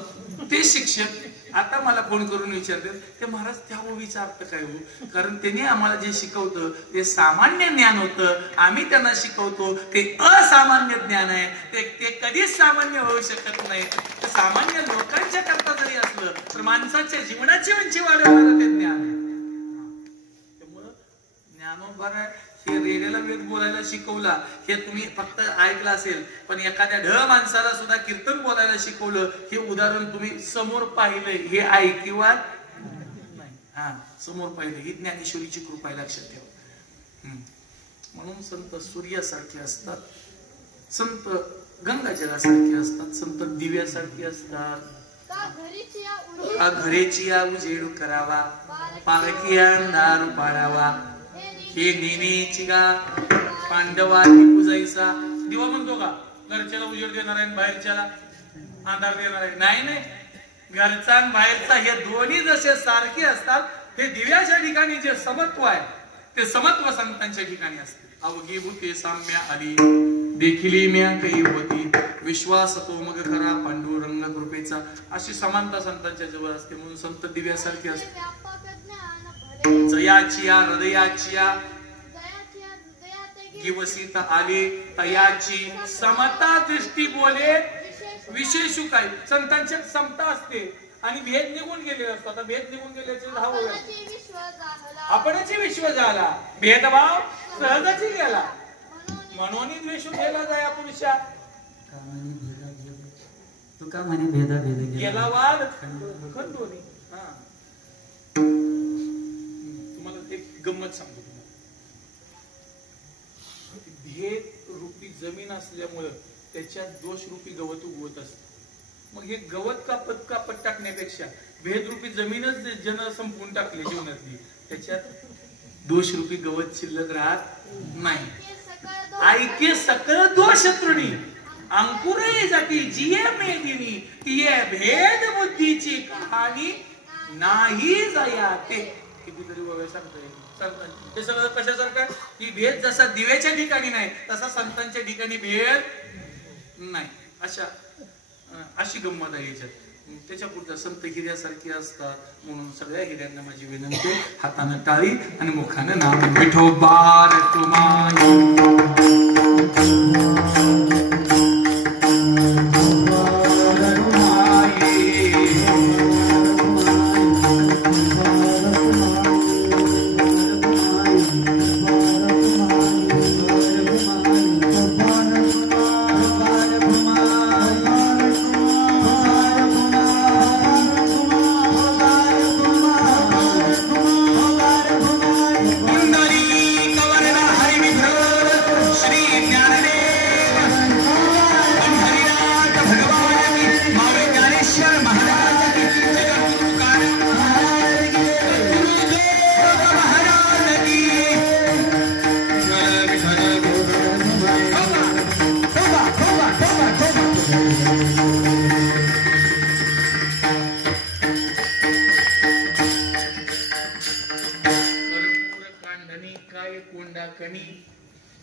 ते शिक्षक आता मला फोन करून विचारते, ते महाराज त्या ओवीचा अर्थ काय हो? कारण त्यांनी आम्हाला जे शिकवतं ते सामान्य ज्ञान होतं, आम्ही त्यांना शिकवतो ते असामान्य ज्ञान आहे. ते कधीच सामान्य होऊ शकत नाही. सामान्य लोकांच्या करता जरी असलं तर माणसाच्या जीवनाची उंची वाढवणारं ते ज्ञान आहे. त्यामुळं ज्ञानोबा हे रेड्याला वेद बोलायला शिकवला हे तुम्ही फक्त ऐकलं असेल, पण एखाद्या ढ माणसाला सुद्धा कीर्तन बोलायला शिकवलं हे उदाहरण तुम्ही समोर पाहिलंय. हे ऐकिवात नाही, हा समोर पाहिलं. ही ज्ञानेश्वरीची कृपा लक्षात ठेवा. म्हणून संत सूर्यासारखे असतात, संत गंगाजलासारखे असतात, संत दिव्यासारखे असतात. घरेची या उजेड करावा, पारखी अंधार पाडावा, हे नेनेची गा पांडवाची पूजायचा दिवा म्हणतो का? घरच्याला उजेड देणार आहे बाहेरच्याला अंधार देणार आहे? नाही नाही, घरचा आणि बाहेरचा हे दोन्ही जसे सारखे असतात, ते दिव्याच्या ठिकाणी जे समत्व आहे ते समत्व संतांच्या ठिकाणी असते. अवघी भूते साम्य आली देखिली म्या काही होती, विश्वास तो मग खरा पांडुरंग कृपेचा. अशी समानता संतांच्या जवळ असते, म्हणून संत दिव्यासारखे असते. जयाचिया हृदयाचिया गिवसीत आले तयाची समता दृष्टी बोले विशेष काय. संतांची समता असते आणि भेद निघून गेलेला असतो. आता भेद निघून गेल्याचे भाव आपणच विश्व झाला, भेदभाव सहजच गेला, म्हणून द्वेष गेला जाया पुरुषा. तू का म्हणे भेदा भेद गेला वाद खंडोनी. तुम्हाला एक गंमत सांगतो. भेद रूपी जमीन असल्यामुळे त्याच्यात दोष रूपी गवत उगवत असत. मग हे गवत कापत टाकण्यापेक्षा भेद रूपी जमीनच जन संपवून टाकली जीवनातली, त्याच्यात दोष रूपी गवत शिल्लक राहत नाही. ऐके सकळ दोष तृणी अंकुरे जाती जिये मेदिनी, तिये भेद बुद्धीची कहाणी नाही जाया. ते कितीतरी वेळ सांगतोय. ते सगळं कशासारखं की भेद जसा दिव्याच्या ठिकाणी नाही तसा संतांच्या ठिकाणी भेद नाही. अशी गंमत आहे याच्यात. त्याच्या पुढच्या संत हिऱ्यासारखी असतात, म्हणून सगळ्या हिऱ्यांना माझी विनंती, हातानं टाळी आणि मुखानं नाम विठोबा रखुमाई.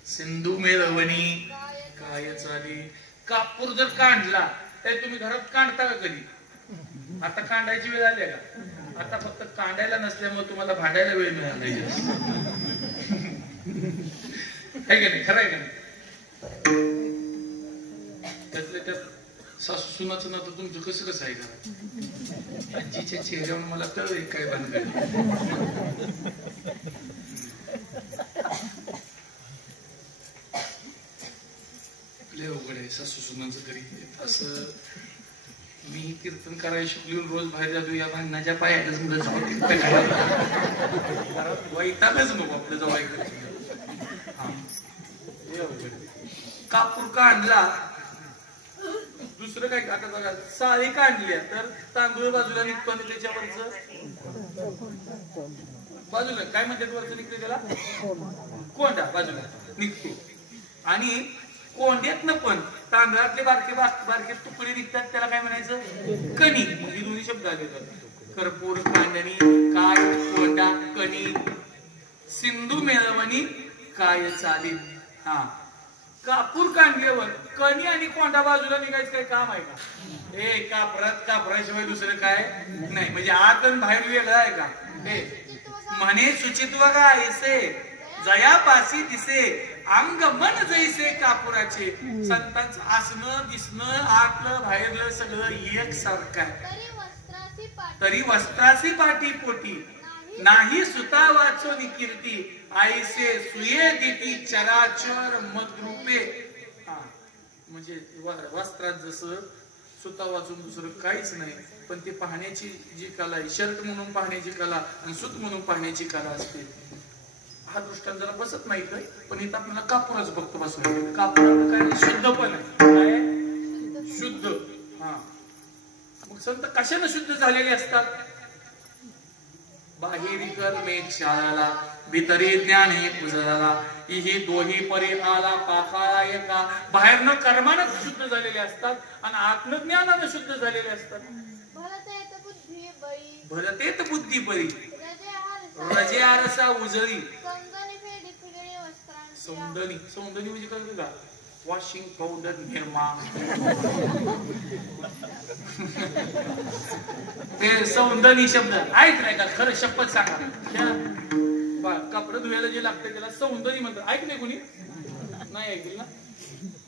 सिंधू मेळवणी काय चाली. कापूर जर काढला तर तुम्ही घरात काढता का कधी? आता काढायची वेळ आली का? आता फक्त काढायला नसल्यामुळे तुम्हाला भांडायला वेळ मिळाला आहे का नाही? खरं आहे का नाही? त्यातल्या त्यात सासू सुनाचं नातं तुमचं कसं आहे का? आजीच्या चेहऱ्यावर मला कळलं काय बांधकाम. लय अवघड आहे सासू सुनांचं तरी. असं मी कीर्तन करायला शिकलो, रोज बाहेर जातो, या भांडणाच्या पायालाच मुलं जाऊ वैतागच नको आपलं जवळ. कापूर काढला, दुसरं काय आता बघा, साळी काढली तर तांदूळ बाजूला निघतो आणि त्याच्यावरच बाजूला काय म्हणतात वरचं निघतं त्याला कोंडा बाजूला निघतो. आणि कोंड्यातनं पण तांदळातले बारके बारके तुकडे निघतात, त्याला काय म्हणायचं? कणी. ही दोन्ही शब्द आले जातात. कर्पूर कांडणी काय कोंडा कणी, सिंधू मेळवणी काय चाली. हा, कापूर कांडल्यावर कणी आणि कोंडा बाजूला निघायचं काय काम आहे का? हे कापराशिवाय दुसरं काय नाही. म्हणजे आत आणि बाहेर वेगळं आहे का? हे म्हणे सुचित्व का ऐसे जयापासी दिसे अंग मन जैसे कापुराचे. संतांचं असणं दिसणं आतलं बाहेरलं सगळं एक सारखं आहे. तरी वस्त्रासी पाठी पोटी नाही सुता वाचोनी कीर्ती, ऐसे सुये दिती चराचर मद्रूपे. हा, म्हणजे वस्त्रात जसं सुता वाचून दुसरं काहीच नाही, पण ते पाहण्याची जी कला आहे, शर्ट म्हणून पाहण्याची कला आणि सूत म्हणून पाहण्याची कला असते. हा दृष्टांत जरा बसत नाही काय, पण इथं आपल्याला कापूरच फक्त बसवायचं. कापूर काय शुद्ध पण आहे, शुद्ध. हा, मग संत कशाने शुद्ध झालेले असतात? बाहेरी कर्मे क्षाळाला भीतरी ज्ञाने उजळाला इही दोही परी आला पाकाळा एका. बाहेरनं कर्मानं शुद्ध झालेले असतात आणि आत्म ज्ञानानं शुद्ध झालेले असतात. भरतेत बुद्धी बरी रजे आरसा उजळी. सौंदनी सौंदनी म्हणजे काय का वॉशिंग पावडर निर्मा ते सौंदनी शब्द ऐकलाय का? खरं शपथ सांगा. कपडे धुवायला जे लागते त्याला सौंदनी म्हणतात. ऐकलंय कोणी? नाही ऐकलं ना?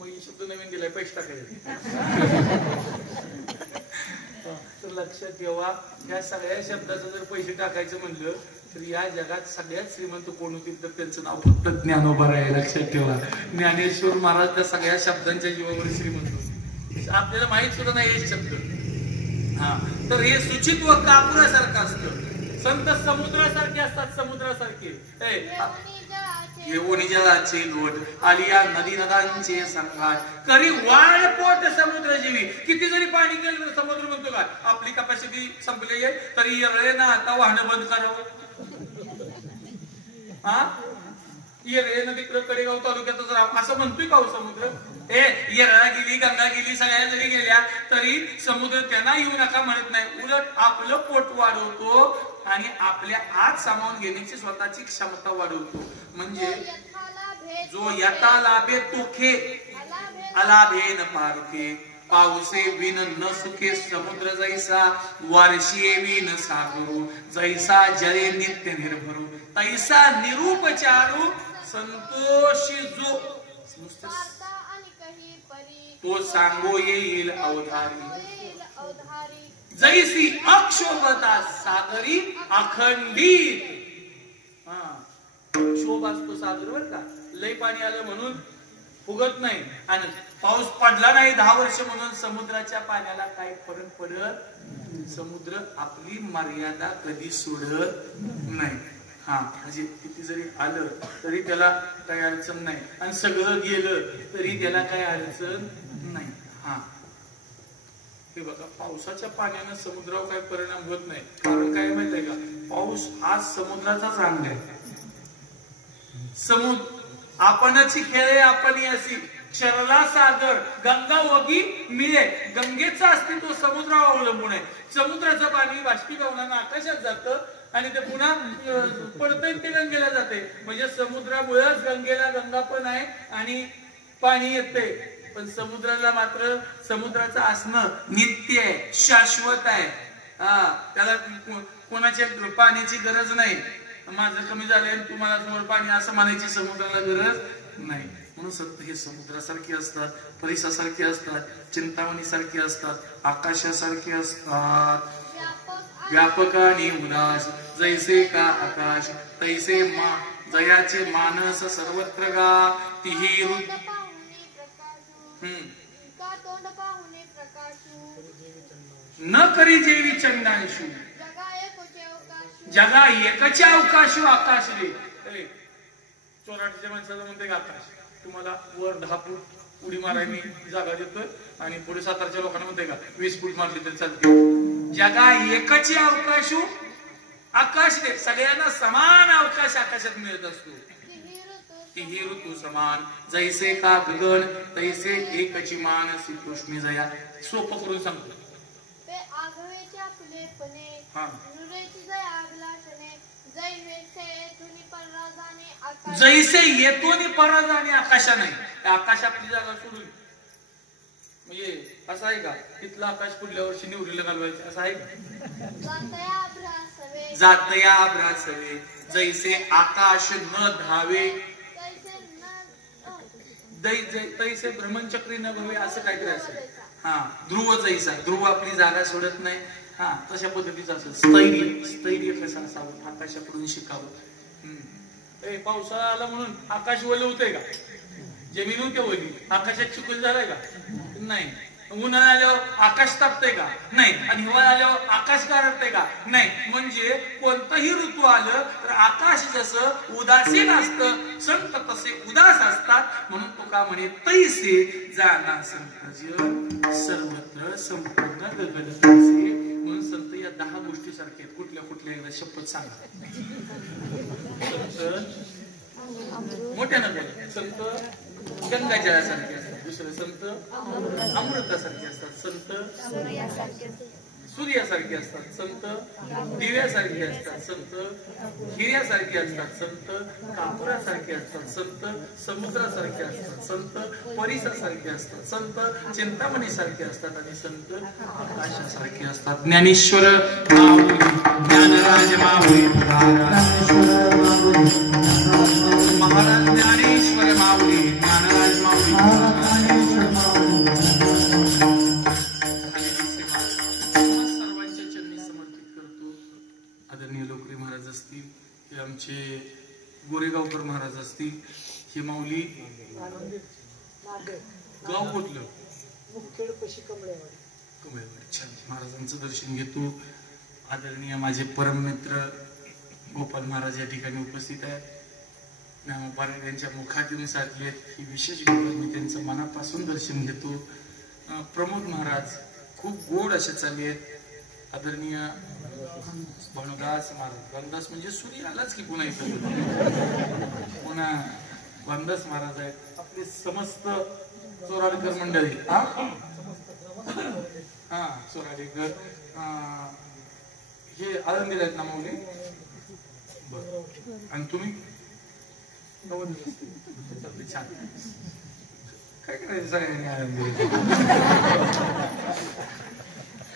मग हे शब्द नवीन दिलाय पैसे टाकायचे. तर लक्षात ठेवा या सगळ्या शब्दाचं जर पैसे टाकायचं म्हणलं तर या जगात सगळ्यात श्रीमंत कोण होतील तर त्यांचं नाव फक्त ज्ञानोबा आहे. लक्षात ठेवा. ज्ञानेश्वर महाराज त्या सगळ्या शब्दांच्या जीवावर श्रीमंत. आपल्याला माहित सुद्धा नाही हे शब्द. हा तर हे सुचित्व कापुरासारखं असतं. संत समुद्रासारखे असतात. समुद्रासारखे येऊन जळाचे लोट आलिया नदी नदांचे संघात करी वाढ पोट समुद्र जीवी. किती जरी पाणी गेलं तर समुद्र म्हणतो का आपली कपॅसिटी संपली आहे तरी येरळे ना आता वाहनं बंद करावं. हा येरळे नदी कडेगाव तालुक्यातच राहावं असं म्हणतोय का समुद्र? येरळा गेली गंगा गेली सगळ्या जरी गेल्या तरी समुद्र त्यांना येऊ नका म्हणत नाही. उलट आपलं पोट वाढवतो आणि आपल्या आत सामावून घेण्याची स्वतःची क्षमता वाढवतो. म्हणजे जो यथा लाभे तोखे अलाभे न पारखे पावसे विन न सुखे समुद्र जैसा वारशिये विन सागरू जैसा जळे नित्य निर्भरू तैसा निरूपचारू संतोषी जो तो सांगो येईल अवधारी जैसी अक्षोभता सागरी अखंडित. क्षोभ असतो सागर बर का. लय पाणी आलं म्हणून फुगत नाही आणि पाऊस पडला नाही 10 वर्ष म्हणून समुद्राच्या पाण्याला काही फरक पडत. समुद्र आपली मर्यादा कधी सोडत नाही. हा म्हणजे किती जरी आलं तरी त्याला काही अडचण नाही आणि सगळं गेलं तरी त्याला काही अडचण नाही. हा हे बघा पावसाच्या पाण्यानं समुद्रावर काही परिणाम होत नाही. कारण काय माहित आहे का? पाऊस हा समुद्राचाच अंग आहे. समुद्र आपणची खेळे आपण अशी क्षरला सागर गंगा ओगी मिळे. गंगेचं अस्तित्व समुद्रावर अवलंबून आहे. समुद्राचं पाणी बाष्पीभवनानं आकाशात जातं आणि ते पुन्हा पडतंय ते गंगेला जाते. म्हणजे समुद्रामुळेच गंगेला गंगा पण आहे आणि पाणी येते. पण समुद्राला मात्र समुद्राचं असणं नित्य आहे शाश्वत आहे. त्याला कोणाच्या पाण्याची गरज नाही. माझं कमी झालंय तुम्हाला समोर पाणी असं म्हणायची समुद्राला गरज नाही. म्हणून सत्य हे समुद्रासारखे असतात परिसासारखे असतात चिंतामणीसारखे असतात आकाशासारखे असतात. व्यापक आणि उदास जैसे का आकाश तैसे जयाचे मानस सर्वत्र गा. तिही न करी जेवी चंडांशू जगा एकच्या अवकाशू आकाश रे. चोराटीच्या माणसाला म्हणते का आकाश तुम्हाला वर 10 फूट उडी मारायला जागा देतोय आणि पुढे 7 लोकांना म्हणते का 20 फूट मारली तरी चालते. जगा एकचे अवकाशू आकाश रे. सगळ्यांना समान अवकाश आकाशात मिळत असतो. तिही ऋतू समान जैसे का गगन तैसे एकची मान श्रीकृष्ण जया. सोपं करून सांगतो. जैसे येतो नि पराज आणि आकाशा नाही. आकाश आपली जागा सोडून म्हणजे असं आहे का? तिथलं आकाश पुढल्या वर्षी निवडीला घालवायचं असं आहे का? जातया भ्रासवे जैसे आकाश न धावे तैसे भ्रमणचक्री न भवे असं काहीतरी असेल. हा ध्रुव जैसा ध्रुव आपली जागा सोडत नाही. हा तशा पद्धतीचं असेल. स्थैर्य कसं असावं आकाशाकडून शिकावं. पावसाळा आला म्हणून आकाश ओलं होतंय का? जमीन होते ओली. आकाशात चिखल झालाय का? नाही. उन्हाळा आल्यावर आकाश तापतंय का? नाही. आणि हिवाळा आल्यावर आकाश गारटतंय का? नाही. म्हणजे कोणताही ऋतू आलं तर आकाश जसं उदासीन असतं संत तसे उदास असतात. म्हणून तो का म्हणे तैसे जाना संत सर्वत्र संपूर्ण गगन तैसे. म्हणून संत या 10 गोष्टी सारख्या आहेत. कुठल्या कुठल्या एकदा शपथ सांगा. संत मोठ्यानं बोला. संत गंगाजळासारखे असतात. दुसरे संत अमृतासारखे असतात. संत सूर्यासारखे असतात. संत दिव्यासारखे असतात. संत हिऱ्यासारखे असतात. संत कापुरासारखे असतात. संत समुद्रासारखे असतात. संत परिसासारखे असतात. संत चिंतामणीसारखे असतात. आणि संत आकाशासारखे असतात. ज्ञानेश्वर माऊली, ज्ञानराज माऊली, महाराज ज्ञानेश्वर माऊली, ज्ञानराज माऊली, आदरणीय लोकरे महाराज असतील, हे आमचे गोरेगावकर महाराज असतील. ही माऊली गाव कुठलं? कमळेवाडी. छान. महाराजांचं दर्शन घेतो. आदरणीय माझे परममित्र गोपाल महाराज या ठिकाणी उपस्थित आहेत. ज्ञानोबाने त्यांच्या मुखात येऊन साधले ही विशेष गोष्ट. मी त्यांचं मनापासून दर्शन घेतो. प्रमोद महाराज खूप गोड असे चालले आहेत. आदरणीय भानुदास महाराज. भानुदास म्हणजे सूर्य आलाच की पुन्हा इथं. पुन्हा भानुदास महाराज आहेत. आपले समस्त चोराडकर मंडळी. हा चोराडकर हे आळंदीला आहेत ना माऊली. बर. आणि तुम्ही छान. काय करायचं सगळ्यांनी आळंदी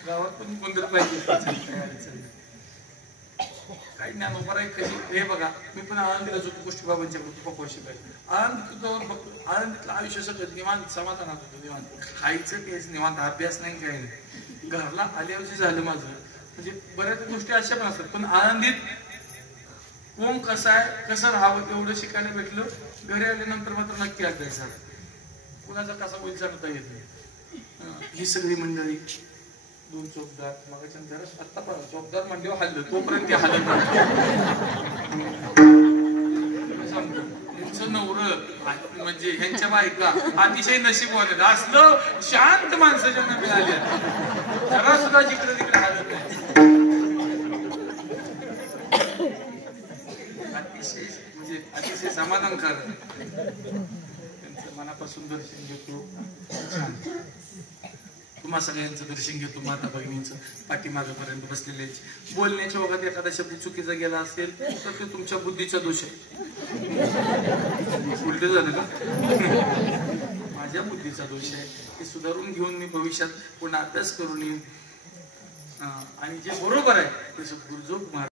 गावात पण कोणतरी पाहिजे. काही ज्ञानोबा कशी. हे बघा, मी पण आळंदीला झोपू गोष्टी बाबांच्या पकवाशी पाहिजे. आळंदी तुझ्यावर बघतो. आळंदीतलं आयुष्य सगळं निवांत समाधानात होतं. निवांत खायचं तेच निवांत. अभ्यास नाही काय नाही. घरला आल्यावरची झालं माझं. म्हणजे बऱ्याच गोष्टी अशा पण असतात. पण आळंदीत कोण कसं आहे, कसं राहावं तेवढं शिकायला भेटलं. घरी आल्यानंतर मात्र नक्की अभ्यास झाला. कुणाचा कसा होईल सांगता येत नाही. ही सगळी मंडळी. 2 चौकदार मगाच्या जरा आत्ता पण चौकदार मंडळ हल्लं तोपर्यंत ते हलत त्यांचं नवरं म्हणजे ह्यांच्या बायका अतिशय नशीबवान असलं. शांत माणसाच्या न मिळाल्या. जरा सुद्धा जिकडे तिकडे हलत नाही. अतिशय म्हणजे अतिशय समाधानकारक. त्यांचं मनापासून दर्शन घेतो. छान. तुम्हा सगळ्यांचं दर्शन घेतो. माता भगिनींचं पाठीमागेपर्यंत बसलेले. बोलण्याच्या ओघात एखादा शब्द चुकीचा गेला असेल तर ते तुमच्या बुद्धीचा दोष आहे. उलट झालं का? माझ्या बुद्धीचा दोष आहे. ते सुधारून घेऊन मी भविष्यात पुन्हा अभ्यास करून येईन. आणि जे बरोबर आहे ते सद्गुरुजोग